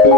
In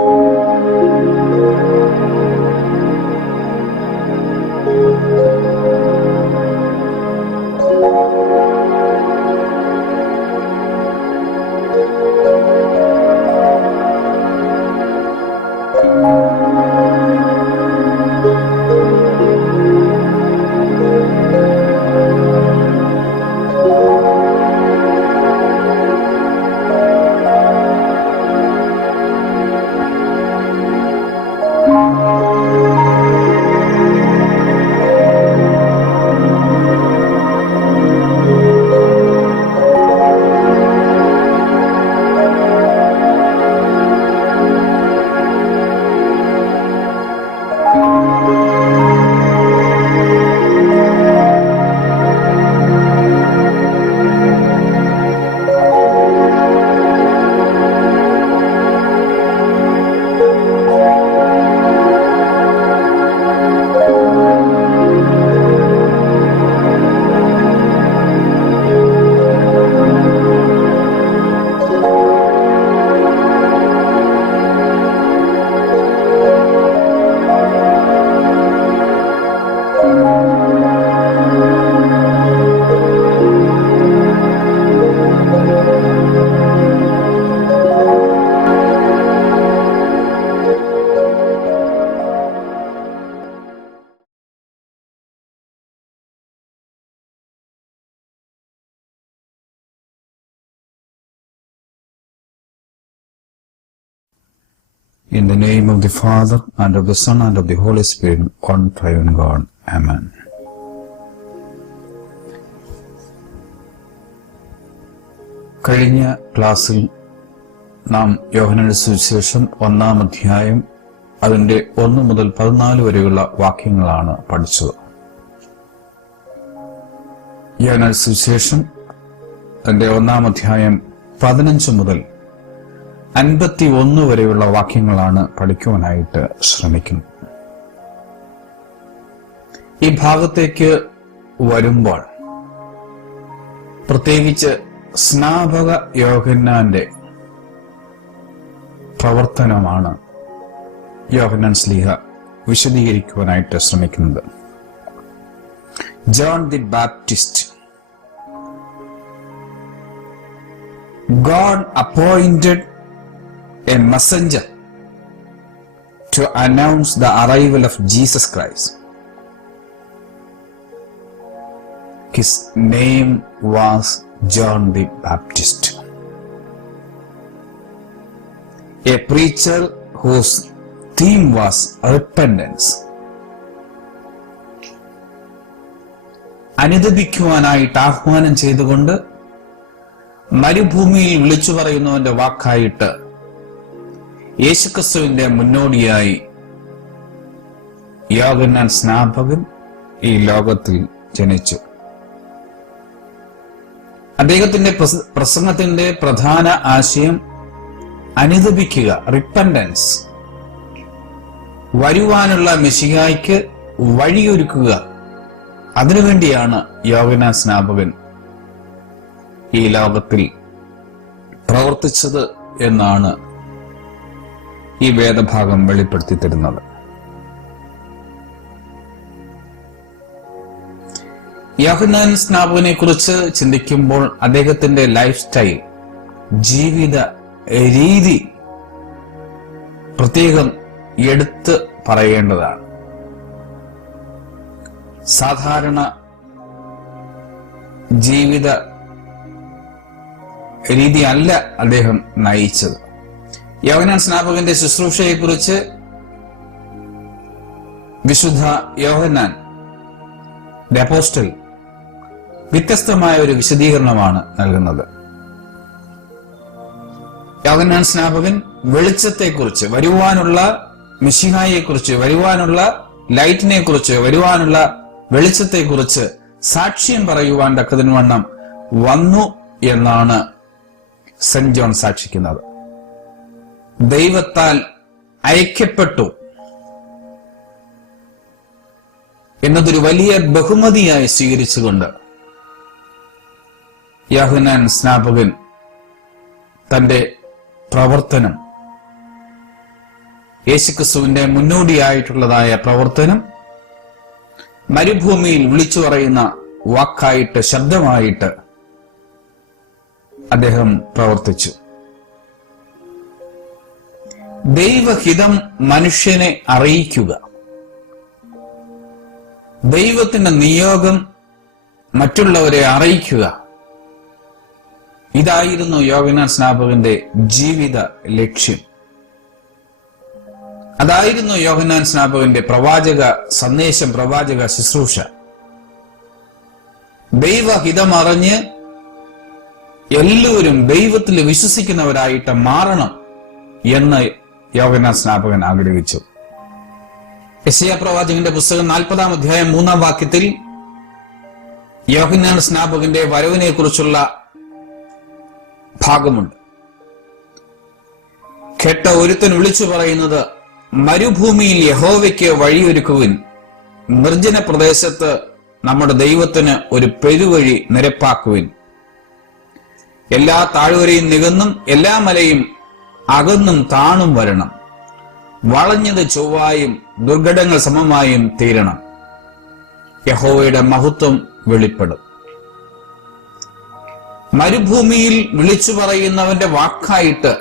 the name of the Father, and of the Son, and of the Holy Spirit, one triune God. Amen. കഴിഞ്ഞ ക്ലാസ്സിൽ നാം യോഹന്നാന്റെ സുവിശേഷം 1-ാം അധ്യായം അതിന്റെ 1 മുതൽ 14 വരെയുള്ള വാക്യങ്ങളാണ് പഠിച്ചത്. യോഹന്നാന്റെ സുവിശേഷം അതിന്റെ 1-ാം അധ്യായം 15 മുതൽ 51 വരെയുള്ള വാക്യങ്ങളാണ് പഠിക്കുവാനായിട്ട് ശ്രമിക്കുന്നത്. ഈ ഭാഗത്തേക്ക് വരുമ്പോൾ പ്രത്യേകിച്ച് സ്നാപക യോഹന്നാന്റെ പ്രവർത്തനമാണ് യോഹന്നാൻ ശ്ലീഹ വിശദീകരിക്കുവാനായിട്ട് ശ്രമിക്കുന്നത്. John the Baptist, God appointed a messenger to announce the arrival of Jesus Christ. His name was John the Baptist, a preacher whose theme was repentance. അനുദപിക്കുവാനായിട്ട് ആഹ്വാനം ചെയ്തുകൊണ്ട് മരുഭൂമിയിൽ വിളിച്ചു പറയുന്നവന്റെ വാക്കായിട്ട് യേശുക്രിസ്തുവിന്റെ മുന്നോടിയായി യോഹന്നാൻ സ്നാപകൻ ഈ ലോകത്തിൽ ജനിച്ചു. അദ്ദേഹത്തിന്റെ പ്രസംഗത്തിന്റെ പ്രധാന ആശയം അനുദപിക്കുക, റിപ്പന്റൻസ്, വരുവാനുള്ള മെശിഹായ്ക്ക് വഴിയൊരുക്കുക. അതിനുവേണ്ടിയാണ് യോഹന്നാൻ സ്നാപകൻ ഈ ലോകത്തിൽ പ്രവർത്തിച്ചത് എന്നാണ് ഈ വേദഭാഗം വെളിപ്പെടുത്തി തരുന്നത്. യോഹന്നാൻ സ്നാപകനെ കുറിച്ച് ചിന്തിക്കുമ്പോൾ അദ്ദേഹത്തിന്റെ ലൈഫ് സ്റ്റൈൽ, ജീവിത രീതി പ്രത്യേകം എടുത്ത് പറയേണ്ടതാണ്. സാധാരണ ജീവിത രീതി അല്ല അദ്ദേഹം നയിച്ചത്. യോഹന്നാൻ സ്നാപകന്റെ ശുശ്രൂഷയെക്കുറിച്ച് വിശുദ്ധ യോഹന്നാൻ ദി അപ്പോസ്റ്റൽ വ്യത്യസ്തമായ ഒരു വിശദീകരണമാണ് നൽകുന്നത്. യോഹന്നാൻ സ്നാപകൻ വെളിച്ചത്തെക്കുറിച്ച്, വരുവാനുള്ള മിശിഹായെക്കുറിച്ച്, വരുവാനുള്ള ലൈറ്റിനെ കുറിച്ച്, വരുവാനുള്ള വെളിച്ചത്തെക്കുറിച്ച് സാക്ഷ്യം പറയുവാൻ തക്കതിനുവണ്ണം വന്നു എന്നാണ് സെന്റ് ജോൺ സാക്ഷിക്കുന്നത്. ദൈവത്താൽ അയക്കപ്പെട്ടു എന്നതൊരു വലിയ ബഹുമതിയായി സ്വീകരിച്ചുകൊണ്ട് യോഹന്നാൻ സ്നാപകൻ തന്റെ പ്രവർത്തനം യേശുക്രിസ്തുവിന്റെ മുന്നോടിയായിട്ടുള്ളതായ പ്രവർത്തനം മരുഭൂമിയിൽ വിളിച്ചു പറയുന്ന വാക്കായിട്ട്, ശബ്ദമായിട്ട് അദ്ദേഹം പ്രവർത്തിച്ചു. ദൈവഹിതം മനുഷ്യനെ അറിയിക്കുക, ദൈവത്തിന്റെ നിയോഗം മറ്റുള്ളവരെ അറിയിക്കുക, ഇതായിരുന്നു യോഹന്നാൻ സ്നാപകന്റെ ജീവിത ലക്ഷ്യം. അതായിരുന്നു യോഹന്നാൻ സ്നാപകന്റെ പ്രവാചക സന്ദേശം, പ്രവാചക ശുശ്രൂഷ. ദൈവഹിതമറിഞ്ഞ് എല്ലാവരും ദൈവത്തിൽ വിശ്വസിക്കുന്നവരായിട്ട് മാറണം എന്ന് യോഹന്നാൻ സ്നാപകൻ ആഗ്രഹിച്ചു. യെശയ്യാ പ്രവാചകന്റെ പുസ്തകം 40-ാം അധ്യായം 3-ാം വാക്യത്തിൽ യോഹന്നാൻ സ്നാപകന്റെ വരവിനെ കുറിച്ചുള്ള ഭാഗമുണ്ട്. കേട്ട ഒരുത്തൻ വിളിച്ചു പറയുന്നത്, മരുഭൂമിയിൽ യഹോവയ്ക്ക് വഴിയൊരുക്കുവിൻ, നിർജ്ജന പ്രദേശത്ത് നമ്മുടെ ദൈവത്തിന് ഒരു പെരുവഴി നിരപ്പാക്കുവിൻ. എല്ലാ താഴ്വരയും നികന്നും എല്ലാ മലയും അകന്നും താണും വരണം. വളഞ്ഞത് ചൊവ്വായും ദുർഘടങ്ങൾ സമമായും തീരണം. യഹോവയുടെ മഹത്വം വെളിപ്പെടും. മരുഭൂമിയിൽ വിളിച്ചു പറയുന്നവന്റെ വാക്കായിട്ട്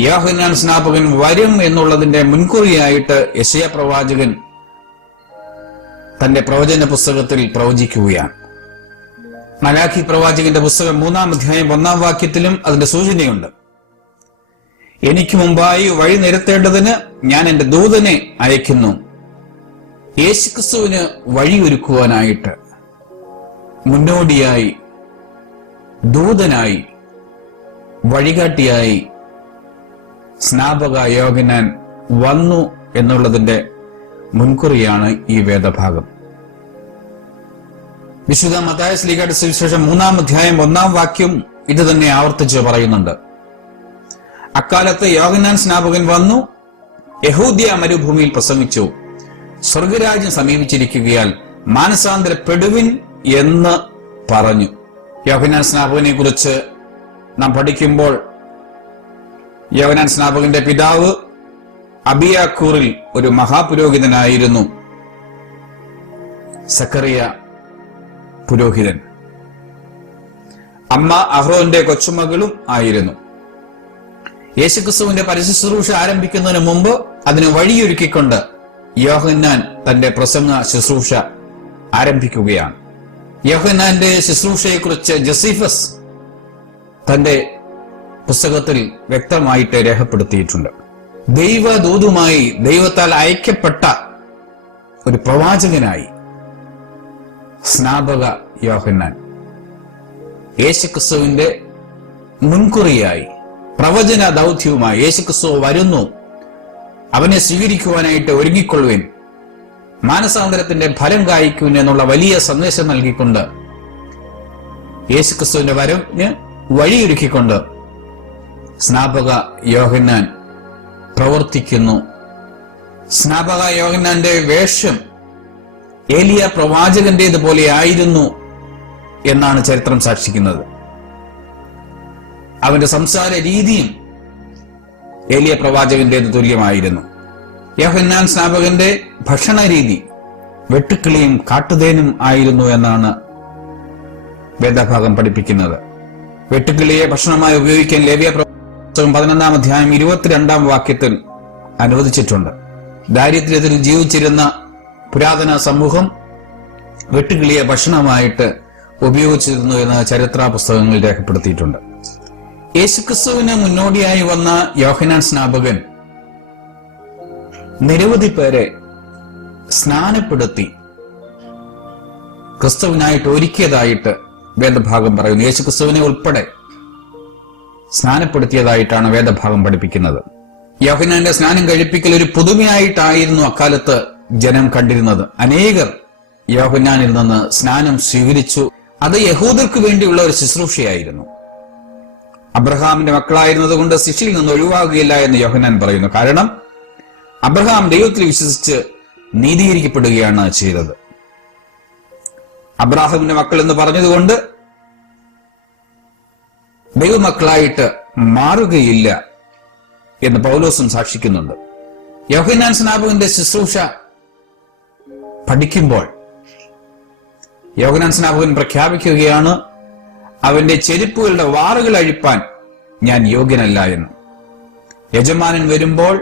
യോഹന്നാൻ സ്നാപകൻ വരും എന്നുള്ളതിന്റെ മുൻകുറിയായിട്ട് യെശയ്യാ പ്രവാചകൻ തന്റെ പ്രവചന പുസ്തകത്തിൽ പ്രവചിക്കുകയാണ്. മലാഖി പ്രവാചകന്റെ പുസ്തകം 3-ാം അധ്യായം 1-ാം വാക്യത്തിലും അതിന്റെ സൂചനയുണ്ട്. എനിക്ക് മുമ്പായി വഴി നിരത്തേണ്ടതിന് ഞാൻ എന്റെ ദൂതനെ അയക്കുന്നു. യേശുക്രിസ്തുവിന് വഴിയൊരുക്കുവാനായിട്ട് മുന്നോടിയായി, ദൂതനായി, വഴികാട്ടിയായി സ്നാപക യോഹന്നാൻ വന്നു എന്നുള്ളതിന്റെ മുൻകുറിയാണ് ഈ വേദഭാഗം. വിശുദ്ധ മത്തായി ശ്ലീഹയുടെ സുവിശേഷം 3-ാം അധ്യായം 1-ാം വാക്യം ഇത് തന്നെ ആവർത്തിച്ച് പറയുന്നുണ്ട്. അക്കാലത്ത് യോഹന്നാൻ സ്നാപകൻ വന്നു, യഹൂദ്യ മരുഭൂമിയിൽ പ്രസംഗിച്ചു, സ്വർഗരാജ്യം സമീപിച്ചിരിക്കുകയാൽ മാനസാന്തരപ്പെടുവിൻ എന്ന് പറഞ്ഞു. യോഹന്നാൻ സ്നാപകനെ കുറിച്ച് നാം പഠിക്കുമ്പോൾ യോഹന്നാൻ സ്നാപകന്റെ പിതാവ് അബിയാക്കൂറിൽ ഒരു മഹാപുരോഹിതനായിരുന്നു, സക്കറിയ പുരോഹിതൻ. അമ്മ അഹ്റോന്റെ കൊച്ചുമകളും ആയിരുന്നു. യേശുക്രിസ്തുവിന്റെ പരിശുശ്രൂഷ ആരംഭിക്കുന്നതിന് മുമ്പ് അതിന് വഴിയൊരുക്കിക്കൊണ്ട് യോഹന്നാൻ തന്റെ പ്രസംഗ ശുശ്രൂഷ ആരംഭിക്കുകയാണ്. യോഹന്നാന്റെ ശുശ്രൂഷയെക്കുറിച്ച് ജോസഫസ് തന്റെ പുസ്തകത്തിൽ വ്യക്തമായിട്ട് രേഖപ്പെടുത്തിയിട്ടുണ്ട്. ദൈവദൂതുമായി, ദൈവത്താൽ അയക്കപ്പെട്ട ഒരു പ്രവാചകനായി സ്നാപക യോഹന്നാൻ, യേശുക്രിസ്തുവിന്റെ മുൻകുറിയായി, പ്രവചന ദൗത്യവുമായി യേശുക്രിസ്തു വരുന്നു, അവനെ സ്വീകരിക്കുവാനായിട്ട് ഒരുങ്ങിക്കൊള്ളുവിൻ, മാനസാന്തരത്തിന്റെ ഫലം കായ്ക്കുവിൻ എന്നുള്ള വലിയ സന്ദേശം നൽകിക്കൊണ്ട് യേശുക്രിസ്തുവിന്റെ വരവിന് വഴിയൊരുക്കിക്കൊണ്ട് സ്നാപക യോഹന്നാൻ പ്രവർത്തിക്കുന്നു. സ്നാപക യോഹന്നാന്റെ വേഷം ഏലിയ പ്രവാചകന്റേതുപോലെ ആയിരുന്നു എന്നാണ് ചരിത്രം സാക്ഷിക്കുന്നത്. അവന്റെ സംസാര രീതിയും ഏലിയ പ്രവാചകന്റേത് തുല്യമായിരുന്നു. യോഹന്നാൻ സ്നാപകന്റെ ഭക്ഷണ രീതി വെട്ടുക്കിളിയും കാട്ടുതേനും ആയിരുന്നു എന്നാണ് വേദഭാഗം പഠിപ്പിക്കുന്നത്. വെട്ടുക്കിളിയെ ഭക്ഷണമായി ഉപയോഗിക്കാൻ ലേവ്യ പുസ്തകം 11-ാം അധ്യായം 22-ാം വാക്യത്തിൽ അനുവദിച്ചിട്ടുണ്ട്. ദാരിദ്ര്യത്തിൽ ജീവിച്ചിരുന്ന പുരാതന സമൂഹം വെട്ടുകിളിയെ ഭക്ഷണമായിട്ട് ഉപയോഗിച്ചിരുന്നു എന്ന് ചരിത്ര പുസ്തകങ്ങളിൽ രേഖപ്പെടുത്തിയിട്ടുണ്ട്. യേശുക്രിസ്തുവിന് മുന്നോടിയായി വന്ന യോഹന്നാൻ സ്നാപകൻ നിരവധി പേരെ സ്നാനപ്പെടുത്തി ക്രിസ്തുവിനായിട്ട് ഒരുക്കിയതായിട്ട് വേദഭാഗം പറയുന്നു. യേശുക്രിസ്തുവിനെ ഉൾപ്പെടെ സ്നാനപ്പെടുത്തിയതായിട്ടാണ് വേദഭാഗം പഠിപ്പിക്കുന്നത്. യോഹന്നാന്റെ സ്നാനം കഴിപ്പിക്കൽ ഒരു പുതുമയായിട്ടായിരുന്നു അക്കാലത്ത് ജനം കണ്ടിരുന്നത്. അനേകർ യോഹന്നാനിൽ നിന്ന് സ്നാനം സ്വീകരിച്ചു. അത് യഹൂദർക്ക് വേണ്ടിയുള്ള ഒരു ശുശ്രൂഷയായിരുന്നു. അബ്രഹാമിന്റെ മക്കളായിരുന്നത് കൊണ്ട് ശിക്ഷയിൽ നിന്ന് ഒഴിവാകുകയില്ല എന്ന് യോഹന്നാൻ പറയുന്നു. കാരണം അബ്രഹാം ദൈവത്തിൽ വിശ്വസിച്ച് നീതീകരിക്കപ്പെടുകയാണ് ചെയ്തത്. അബ്രഹാമിന്റെ മക്കൾ എന്ന് പറഞ്ഞതുകൊണ്ട് ദൈവമക്കളായിട്ട് മാറുകയില്ല എന്ന് പൗലോസും സാക്ഷിക്കുന്നുണ്ട്. യോഹന്നാൻ സ്നാപകന്റെ ശുശ്രൂഷ പഠിക്കുമ്പോൾ യോഹന്നാൻ സ്നാപകൻ പ്രഖ്യാപിക്കുകയാണ്, അവന്റെ ചെരുപ്പുകളുടെ വാറുകൾ അഴിപ്പാൻ ഞാൻ യോഗ്യനല്ല എന്ന്. യജമാനൻ വരുമ്പോൾ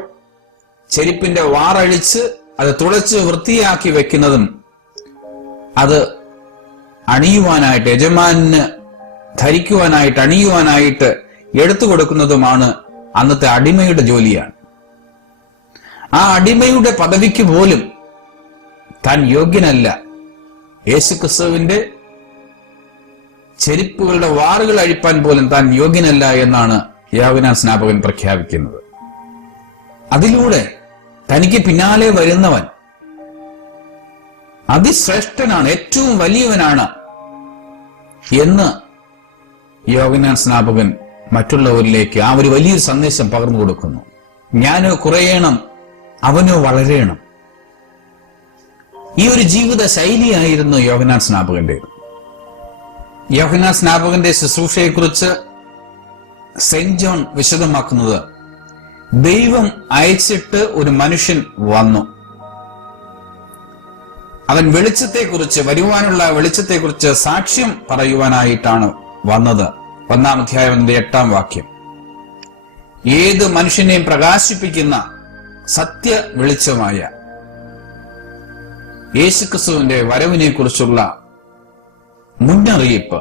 ചെരുപ്പിന്റെ വാറഴിച്ച് അത് തുളച്ച് വൃത്തിയാക്കി വെക്കുന്നതും അത് അണിയുവാനായിട്ട്, യജമാനന് ധരിക്കുവാനായിട്ട്, അണിയുവാനായിട്ട് എടുത്തു കൊടുക്കുന്നതുമാണ് അന്നത്തെ അടിമയുടെ ജോലിയാണ്. ആ അടിമയുടെ പദവിക്ക് പോലും താൻ യോഗ്യനല്ല. യേശുക്രിസ്തുവിന്റെ ചെരുപ്പുകളുടെ വാറുകൾ അഴിപ്പാൻ പോലും താൻ യോഗ്യനല്ല എന്നാണ് യോഹന്നാൻ സ്നാപകൻ പ്രഖ്യാപിക്കുന്നത്. അതിലൂടെ തനിക്ക് പിന്നാലെ വരുന്നവൻ അതിശ്രേഷ്ഠനാണ്, ഏറ്റവും വലിയവനാണ് എന്ന് യോഹന്നാൻ സ്നാപകൻ മറ്റുള്ളവരിലേക്ക് ആ ഒരു വലിയൊരു സന്ദേശം പകർന്നു കൊടുക്കുന്നു. ഞാനോ കുറയണം, അവനോ വളരണം. ഈ ഒരു ജീവിത ശൈലിയായിരുന്നു യോഹന്നാൻ സ്നാപകന്റെ. യോഹന്നാൻ സ്നാപകന്റെ ശുശ്രൂഷയെക്കുറിച്ച് സെന്റ് ജോൺ വിശദമാക്കുന്നത്, ദൈവം അയച്ചിട്ട് ഒരു മനുഷ്യൻ വന്നു. അവൻ വെളിച്ചത്തെക്കുറിച്ച്, വരുവാനുള്ള വെളിച്ചത്തെക്കുറിച്ച് സാക്ഷ്യം പറയുവാനായിട്ടാണ് വന്നത്. 1-ാം അധ്യായത്തിന്റെ 8-ാം വാക്യം. ഏത് മനുഷ്യനെയും പ്രകാശിപ്പിക്കുന്ന സത്യ വെളിച്ചമായ യേശുക്രിസ്തുവിന്റെ വരവിനെ കുറിച്ചുള്ള മുന്നറിയിപ്പ്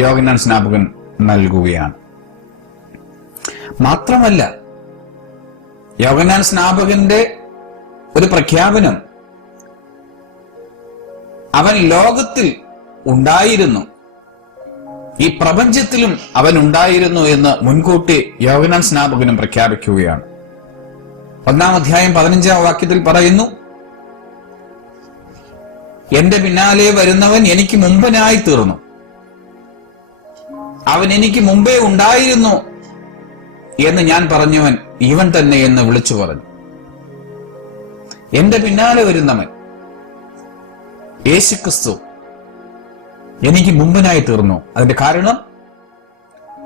യോഹന്നാൻ സ്നാപകൻ നൽകുകയാണ്. മാത്രമല്ല, യോഹന്നാൻ സ്നാപകന്റെ ഒരു പ്രഖ്യാപനം, അവൻ ലോകത്തിൽ ഉണ്ടായിരുന്നു, ഈ പ്രപഞ്ചത്തിലും അവൻ ഉണ്ടായിരുന്നു എന്ന് മുൻകൂട്ടി യോഹന്നാൻ സ്നാപകനും പ്രഖ്യാപിക്കുകയാണ്. 1-ാം അധ്യായം 15-ാം വാക്യത്തിൽ പറയുന്നു, എന്റെ പിന്നാലെ വരുന്നവൻ എനിക്ക് മുമ്പനായി തീർന്നു, അവൻ എനിക്ക് മുമ്പേ ഉണ്ടായിരുന്നു എന്ന് ഞാൻ പറഞ്ഞവൻ ഇവൻ തന്നെ എന്ന് വിളിച്ചു പറഞ്ഞു. എന്റെ പിന്നാലെ വരുന്നവൻ യേശുക്രിസ്തു എനിക്ക് മുമ്പനായി തീർന്നു. അതിന്റെ കാരണം,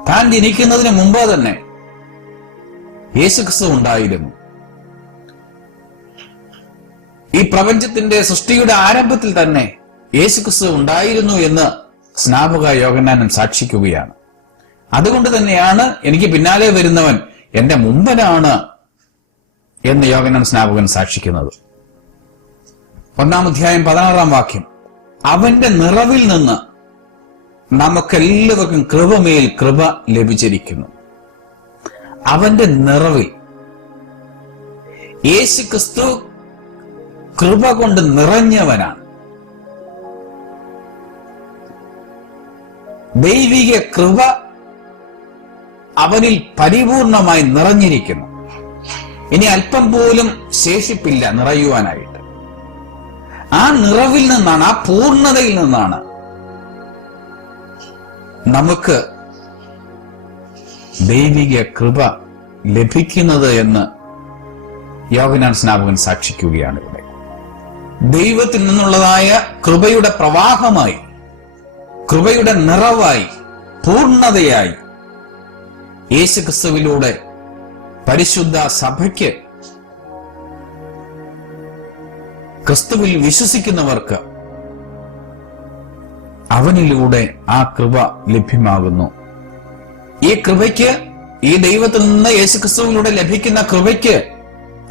താൻ ജനിക്കുന്നതിന് മുമ്പ് തന്നെ യേശുക്രിസ്തു ഉണ്ടായിരുന്നു. ഈ പ്രപഞ്ചത്തിന്റെ സൃഷ്ടിയുടെ ആരംഭത്തിൽ തന്നെ യേശുക്രിസ്തു ഉണ്ടായിരുന്നു എന്ന് സ്നാപക യോഹന്നാൻ സാക്ഷിക്കുകയാണ്. അതുകൊണ്ട് തന്നെയാണ് എനിക്ക് പിന്നാലെ വരുന്നവൻ എന്റെ മുമ്പനാണ് എന്ന് യോഹന്നാൻ സ്നാപകൻ സാക്ഷിക്കുന്നത്. 1-ാം അധ്യായം 16-ാം വാക്യം. അവന്റെ നിറവിൽ നിന്ന് നമുക്കെല്ലാവർക്കും കൃപമേൽ കൃപ ലഭിച്ചിരിക്കുന്നു. അവന്റെ നിറവിൽ യേശുക്രിസ്തു കൃപ കൊണ്ട് നിറഞ്ഞവനാണ്. ദൈവിക കൃപ അവനിൽ പരിപൂർണമായി നിറഞ്ഞിരിക്കുന്നു. ഇനി അല്പം പോലും ശേഷിപ്പില്ല നിറയുവാനായിട്ട്. ആ നിറവിൽ നിന്നാണ്, ആ പൂർണ്ണതയിൽ നിന്നാണ് നമുക്ക് ദൈവിക കൃപ ലഭിക്കുന്നത് എന്ന് യോഹന്നാൻ സ്നാപകൻ സാക്ഷിക്കുകയാണ്. ഇവിടെ ദൈവത്തിൽ നിന്നുള്ളതായ കൃപയുടെ പ്രവാഹമായി, കൃപയുടെ നിറവായി, പൂർണ്ണതയായി യേശുക്രിസ്തുവിലൂടെ പരിശുദ്ധ സഭയ്ക്ക്, ക്രിസ്തുവിൽ വിശ്വസിക്കുന്നവർക്ക് അവനിലൂടെ ആ കൃപ ലഭ്യമാകുന്നു. ഈ കൃപയ്ക്ക്, ഈ ദൈവത്തിൽ നിന്ന് യേശുക്രിസ്തുവിലൂടെ ലഭിക്കുന്ന കൃപയ്ക്ക്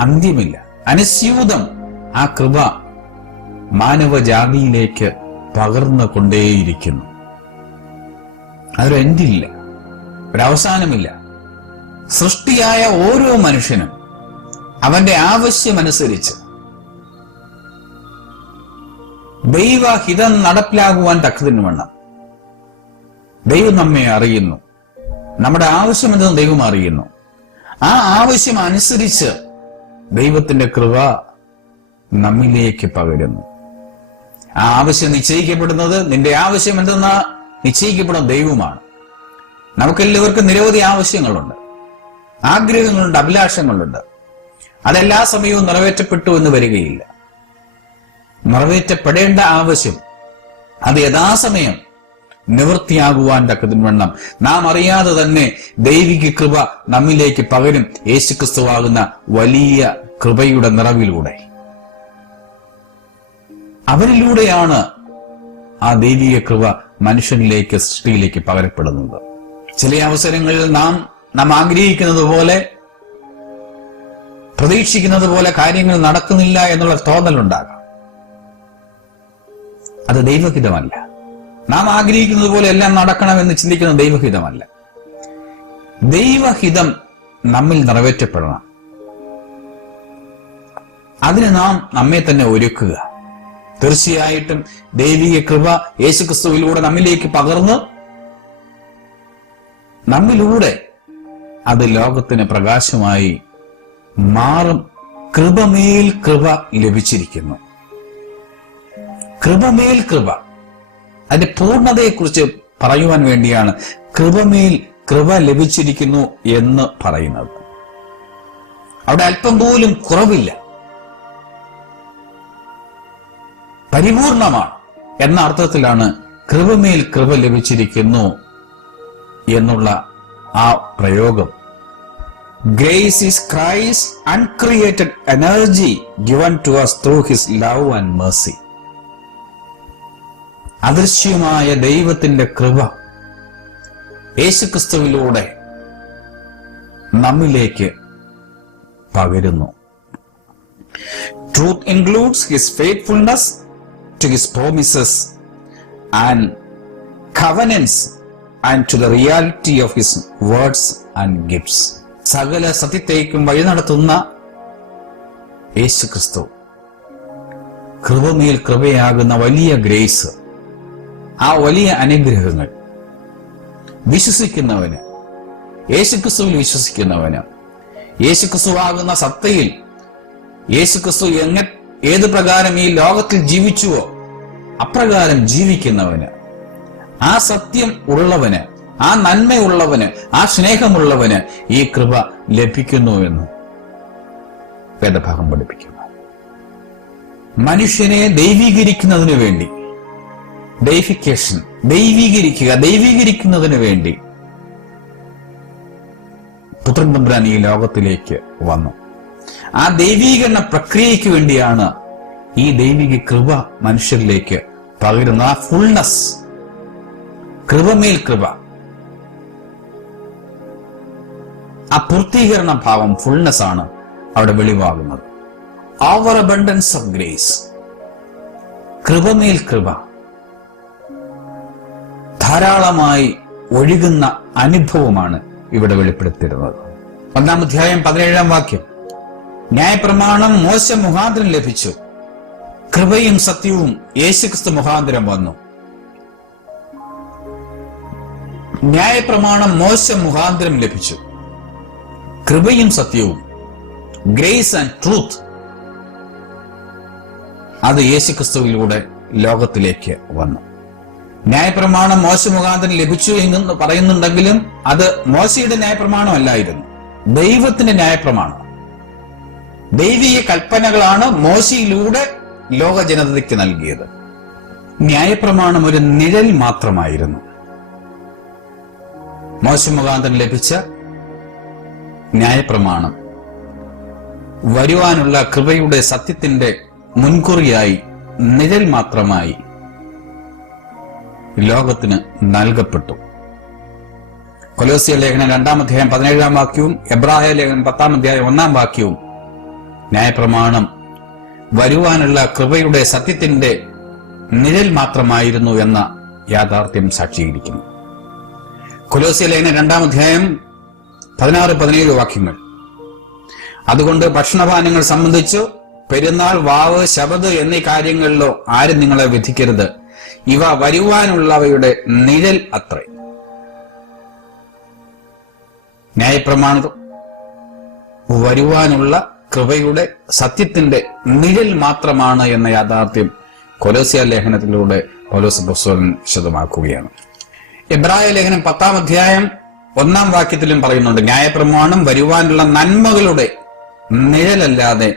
അന്ത്യമില്ല. അനുസ്യൂതം ആ കൃപ മാനവജാതിയിലേക്ക് പകർന്നു കൊണ്ടേയിരിക്കുന്നു. അതൊരു എൻഡില്ല, ഒരവസാനമില്ല. സൃഷ്ടിയായ ഓരോ മനുഷ്യനും അവന്റെ ആവശ്യമനുസരിച്ച് ദൈവഹിതം നടപ്പിലാകുവാൻ തക്കതിന് വേണം. ദൈവം നമ്മെ അറിയുന്നു, നമ്മുടെ ആവശ്യം എന്തെന്ന് ദൈവം അറിയുന്നു. ആ ആവശ്യം അനുസരിച്ച് ദൈവത്തിന്റെ കൃപ നമ്മിലേക്ക് പകരുന്നു. ആ ആവശ്യം നിശ്ചയിക്കപ്പെടുന്നത്, നിന്റെ ആവശ്യം എന്തെന്ന് നിശ്ചയിക്കപ്പെടുന്ന ദൈവമാണ്. നമുക്കെല്ലാവർക്കും നിരവധി ആവശ്യങ്ങളുണ്ട്, ആഗ്രഹങ്ങളുണ്ട്, അഭിലാഷങ്ങളുണ്ട്. അതെല്ലാ സമയവും നിറവേറ്റപ്പെട്ടു എന്ന് വരികയില്ല. നിറവേറ്റപ്പെടേണ്ട ആവശ്യം അത് യഥാസമയം നിവൃത്തിയാകുവാൻ തക്കതിൻവണ്ണം നാം അറിയാതെ തന്നെ ദൈവിക കൃപ നമ്മിലേക്ക് പകരും, യേശുക്രിസ്തുവാകുന്ന വലിയ കൃപയുടെ നിറവിലൂടെ. അവരിലൂടെയാണ് ആ ദൈവിക കൃപ മനുഷ്യനിലേക്ക്, സൃഷ്ടിയിലേക്ക് പകരപ്പെടുന്നത്. ചില അവസരങ്ങളിൽ നാം ആഗ്രഹിക്കുന്നത് പോലെ, പ്രതീക്ഷിക്കുന്നത് പോലെ കാര്യങ്ങൾ നടക്കുന്നില്ല എന്നുള്ള തോന്നലുണ്ടാകാം. അത് ദൈവഹിതമല്ല. നാം ആഗ്രഹിക്കുന്നത് പോലെ എല്ലാം നടക്കണമെന്ന് ചിന്തിക്കുന്ന ദൈവഹിതമല്ല. ദൈവഹിതം നമ്മിൽ നിറവേറ്റപ്പെടണം. അതിന് നാം നമ്മെ തന്നെ ഒരുക്കുക. തീർച്ചയായിട്ടും ദൈവിക കൃപ യേശുക്രിസ്തുവിലൂടെ നമ്മിലേക്ക് പകർന്ന് നമ്മിലൂടെ അത് ലോകത്തിന് പ്രകാശമായി മാറും. കൃപമേൽ കൃപ ലഭിച്ചിരിക്കുന്നു. കൃപമേൽ കൃപ, അതിന്റെ പൂർണ്ണതയെക്കുറിച്ച് പറയുവാൻ വേണ്ടിയാണ് കൃപമേൽ കൃപ ലഭിച്ചിരിക്കുന്നു എന്ന് പറയുന്നത്. അവിടെ അല്പം പോലും കുറവില്ല, പരിപൂർണമാണ് എന്ന അർത്ഥത്തിലാണ് കൃപമേൽ കൃപ ലഭിച്ചിരിക്കുന്നു എന്നുള്ള ആ പ്രയോഗം. Grace is Christ's uncreated energy given to us through His love and mercy. അദൃശ്യമായ ദൈവത്തിന്റെ കൃപ യേശുക്രിസ്തുവിലൂടെ നമ്മിലേക്ക് പകരുന്നു. Truth includes His faithfulness to His promises and covenants and to the reality of His words and gifts. സകല സത്യത്തേക്കും വഴി നടത്തുന്ന യേശുക്രിസ്തു, കൃപമേൽ കൃപയാകുന്ന വലിയ ഗ്രേസ്, ആ വലിയ അനുഗ്രഹങ്ങൾ വിശ്വസിക്കുന്നവന്, യേശുക്രിസ്തുവിൽ വിശ്വസിക്കുന്നവന്, യേശുക്രിസ്തുവാകുന്ന സത്തയിൽ യേശുക്രിസ്തു ഏത് പ്രകാരം ഈ ലോകത്തിൽ ജീവിച്ചുവോ അപ്രകാരം ജീവിക്കുന്നവന്, ആ സത്യം ഉള്ളവന്, ആ നന്മയുള്ളവന്, ആ സ്നേഹമുള്ളവന് ഈ കൃപ ലഭിക്കുന്നു എന്ന് വേദഭാഗം പഠിപ്പിക്കുന്നു. മനുഷ്യനെ ദൈവീകരിക്കുന്നതിന് വേണ്ടി, ദൈവിക്കേഷൻ, ദൈവീകരിക്കുന്നതിന് വേണ്ടി പുത്രൻ തമ്പുരാൻ ഈ ലോകത്തിലേക്ക് വന്നു. ആ ദൈവീകരണ പ്രക്രിയയ്ക്ക് വേണ്ടിയാണ് ഈ ദൈവിക കൃപ മനുഷ്യരിലേക്ക് പകരുന്ന ആ ഫുൾനെസ്, കൃപമേൽ കൃപ, ആ പൂർത്തീകരണ ഭാവം, ഫുൾനെസ് ആണ് അവിടെ വെളിവാകുന്നത്. ഓവർ അബണ്ടൻസ് ഓഫ് ഗ്രേസ്, കൃപമേൽ കൃപ ധാരാളമായി ഒഴുകുന്ന അനുഭവമാണ് ഇവിടെ വെളിപ്പെടുത്തിയിരുന്നത്. 1-ാം അധ്യായം 17-ാം വാക്യം, ന്യായപ്രമാണം മോശ മുഖാന്തരം ലഭിച്ചു, കൃപയും സത്യവും യേശുക്രിസ്തു മുഖാന്തരം വന്നു. ന്യായപ്രമാണം മോശ മുഖാന്തരം ലഭിച്ചു, കൃപയും സത്യവും, ഗ്രേസ് ആൻഡ് ട്രൂത്ത്, അത് യേശുക്രിസ്തുവിലൂടെ ലോകത്തിലേക്ക് വന്നു. ന്യായപ്രമാണം മോശ മുഖാന്തരം ലഭിച്ചു എന്ന് പറയുന്നുണ്ടെങ്കിലും അത് മോശയുടെ ന്യായപ്രമാണം അല്ലായിരുന്നു, ദൈവത്തിന്റെ ന്യായപ്രമാണം. ദൈവിക കൽപ്പനകളാണ് മോശയിലൂടെ ലോക ജനതയ്ക്ക് നൽകിയത്. ന്യായപ്രമാണം ഒരു നിഴൽ മാത്രമായിരുന്നു. മോശ മുഖാന്തരം ലഭിച്ച ന്യായപ്രമാണം വരുവാനുള്ള കൃപയുടെ സത്യത്തിന്റെ മുൻകുറിയായി, നിഴൽ മാത്രമായി ലോകത്തിന് നൽകപ്പെട്ടു. കൊലോസ്യ ലേഖനം 2-ാം അധ്യായം 17-ാം വാക്യവും എബ്രായ ലേഖനം 10-ാം അധ്യായം 1-ാം വാക്യവും ന്യായപ്രമാണം വരുവാനുള്ള കൃപയുടെ സത്യത്തിന്റെ നിഴൽ മാത്രമായിരുന്നു എന്ന യാഥാർത്ഥ്യം സാക്ഷീകരിക്കുന്നു. കൊലോസ്യ ലേഖനം 2-ാം അധ്യായം 16-17 വാക്യങ്ങൾ, അതുകൊണ്ട് ഭക്ഷണപാനങ്ങൾ സംബന്ധിച്ചു പെരുന്നാൾ, വാവ്, ശബത് എന്നീ കാര്യങ്ങളിലോ ആരും നിങ്ങളെ വിധിക്കരുത്. ഇവ വരുവാനുള്ളവയുടെ നിഴൽ അത്രേ. ന്യായപ്രമാണം വരുവാനുള്ള കൃപയുടെ സത്യത്തിന്റെ നിഴൽ മാത്രമാണ് എന്ന യാഥാർത്ഥ്യം കൊലോസ്യ ലേഖനത്തിലൂടെ പൗലോസ് അപ്പോസ്തലൻ വിശദമാക്കുകയാണ്. എബ്രായ ലേഖനം 10-ാം അധ്യായം 1-ാം വാക്യത്തിലും പറയുന്നുണ്ട്, ന്യായപ്രമാണം വരുവാനുള്ള നന്മകളുടെ നിഴലല്ലാതെ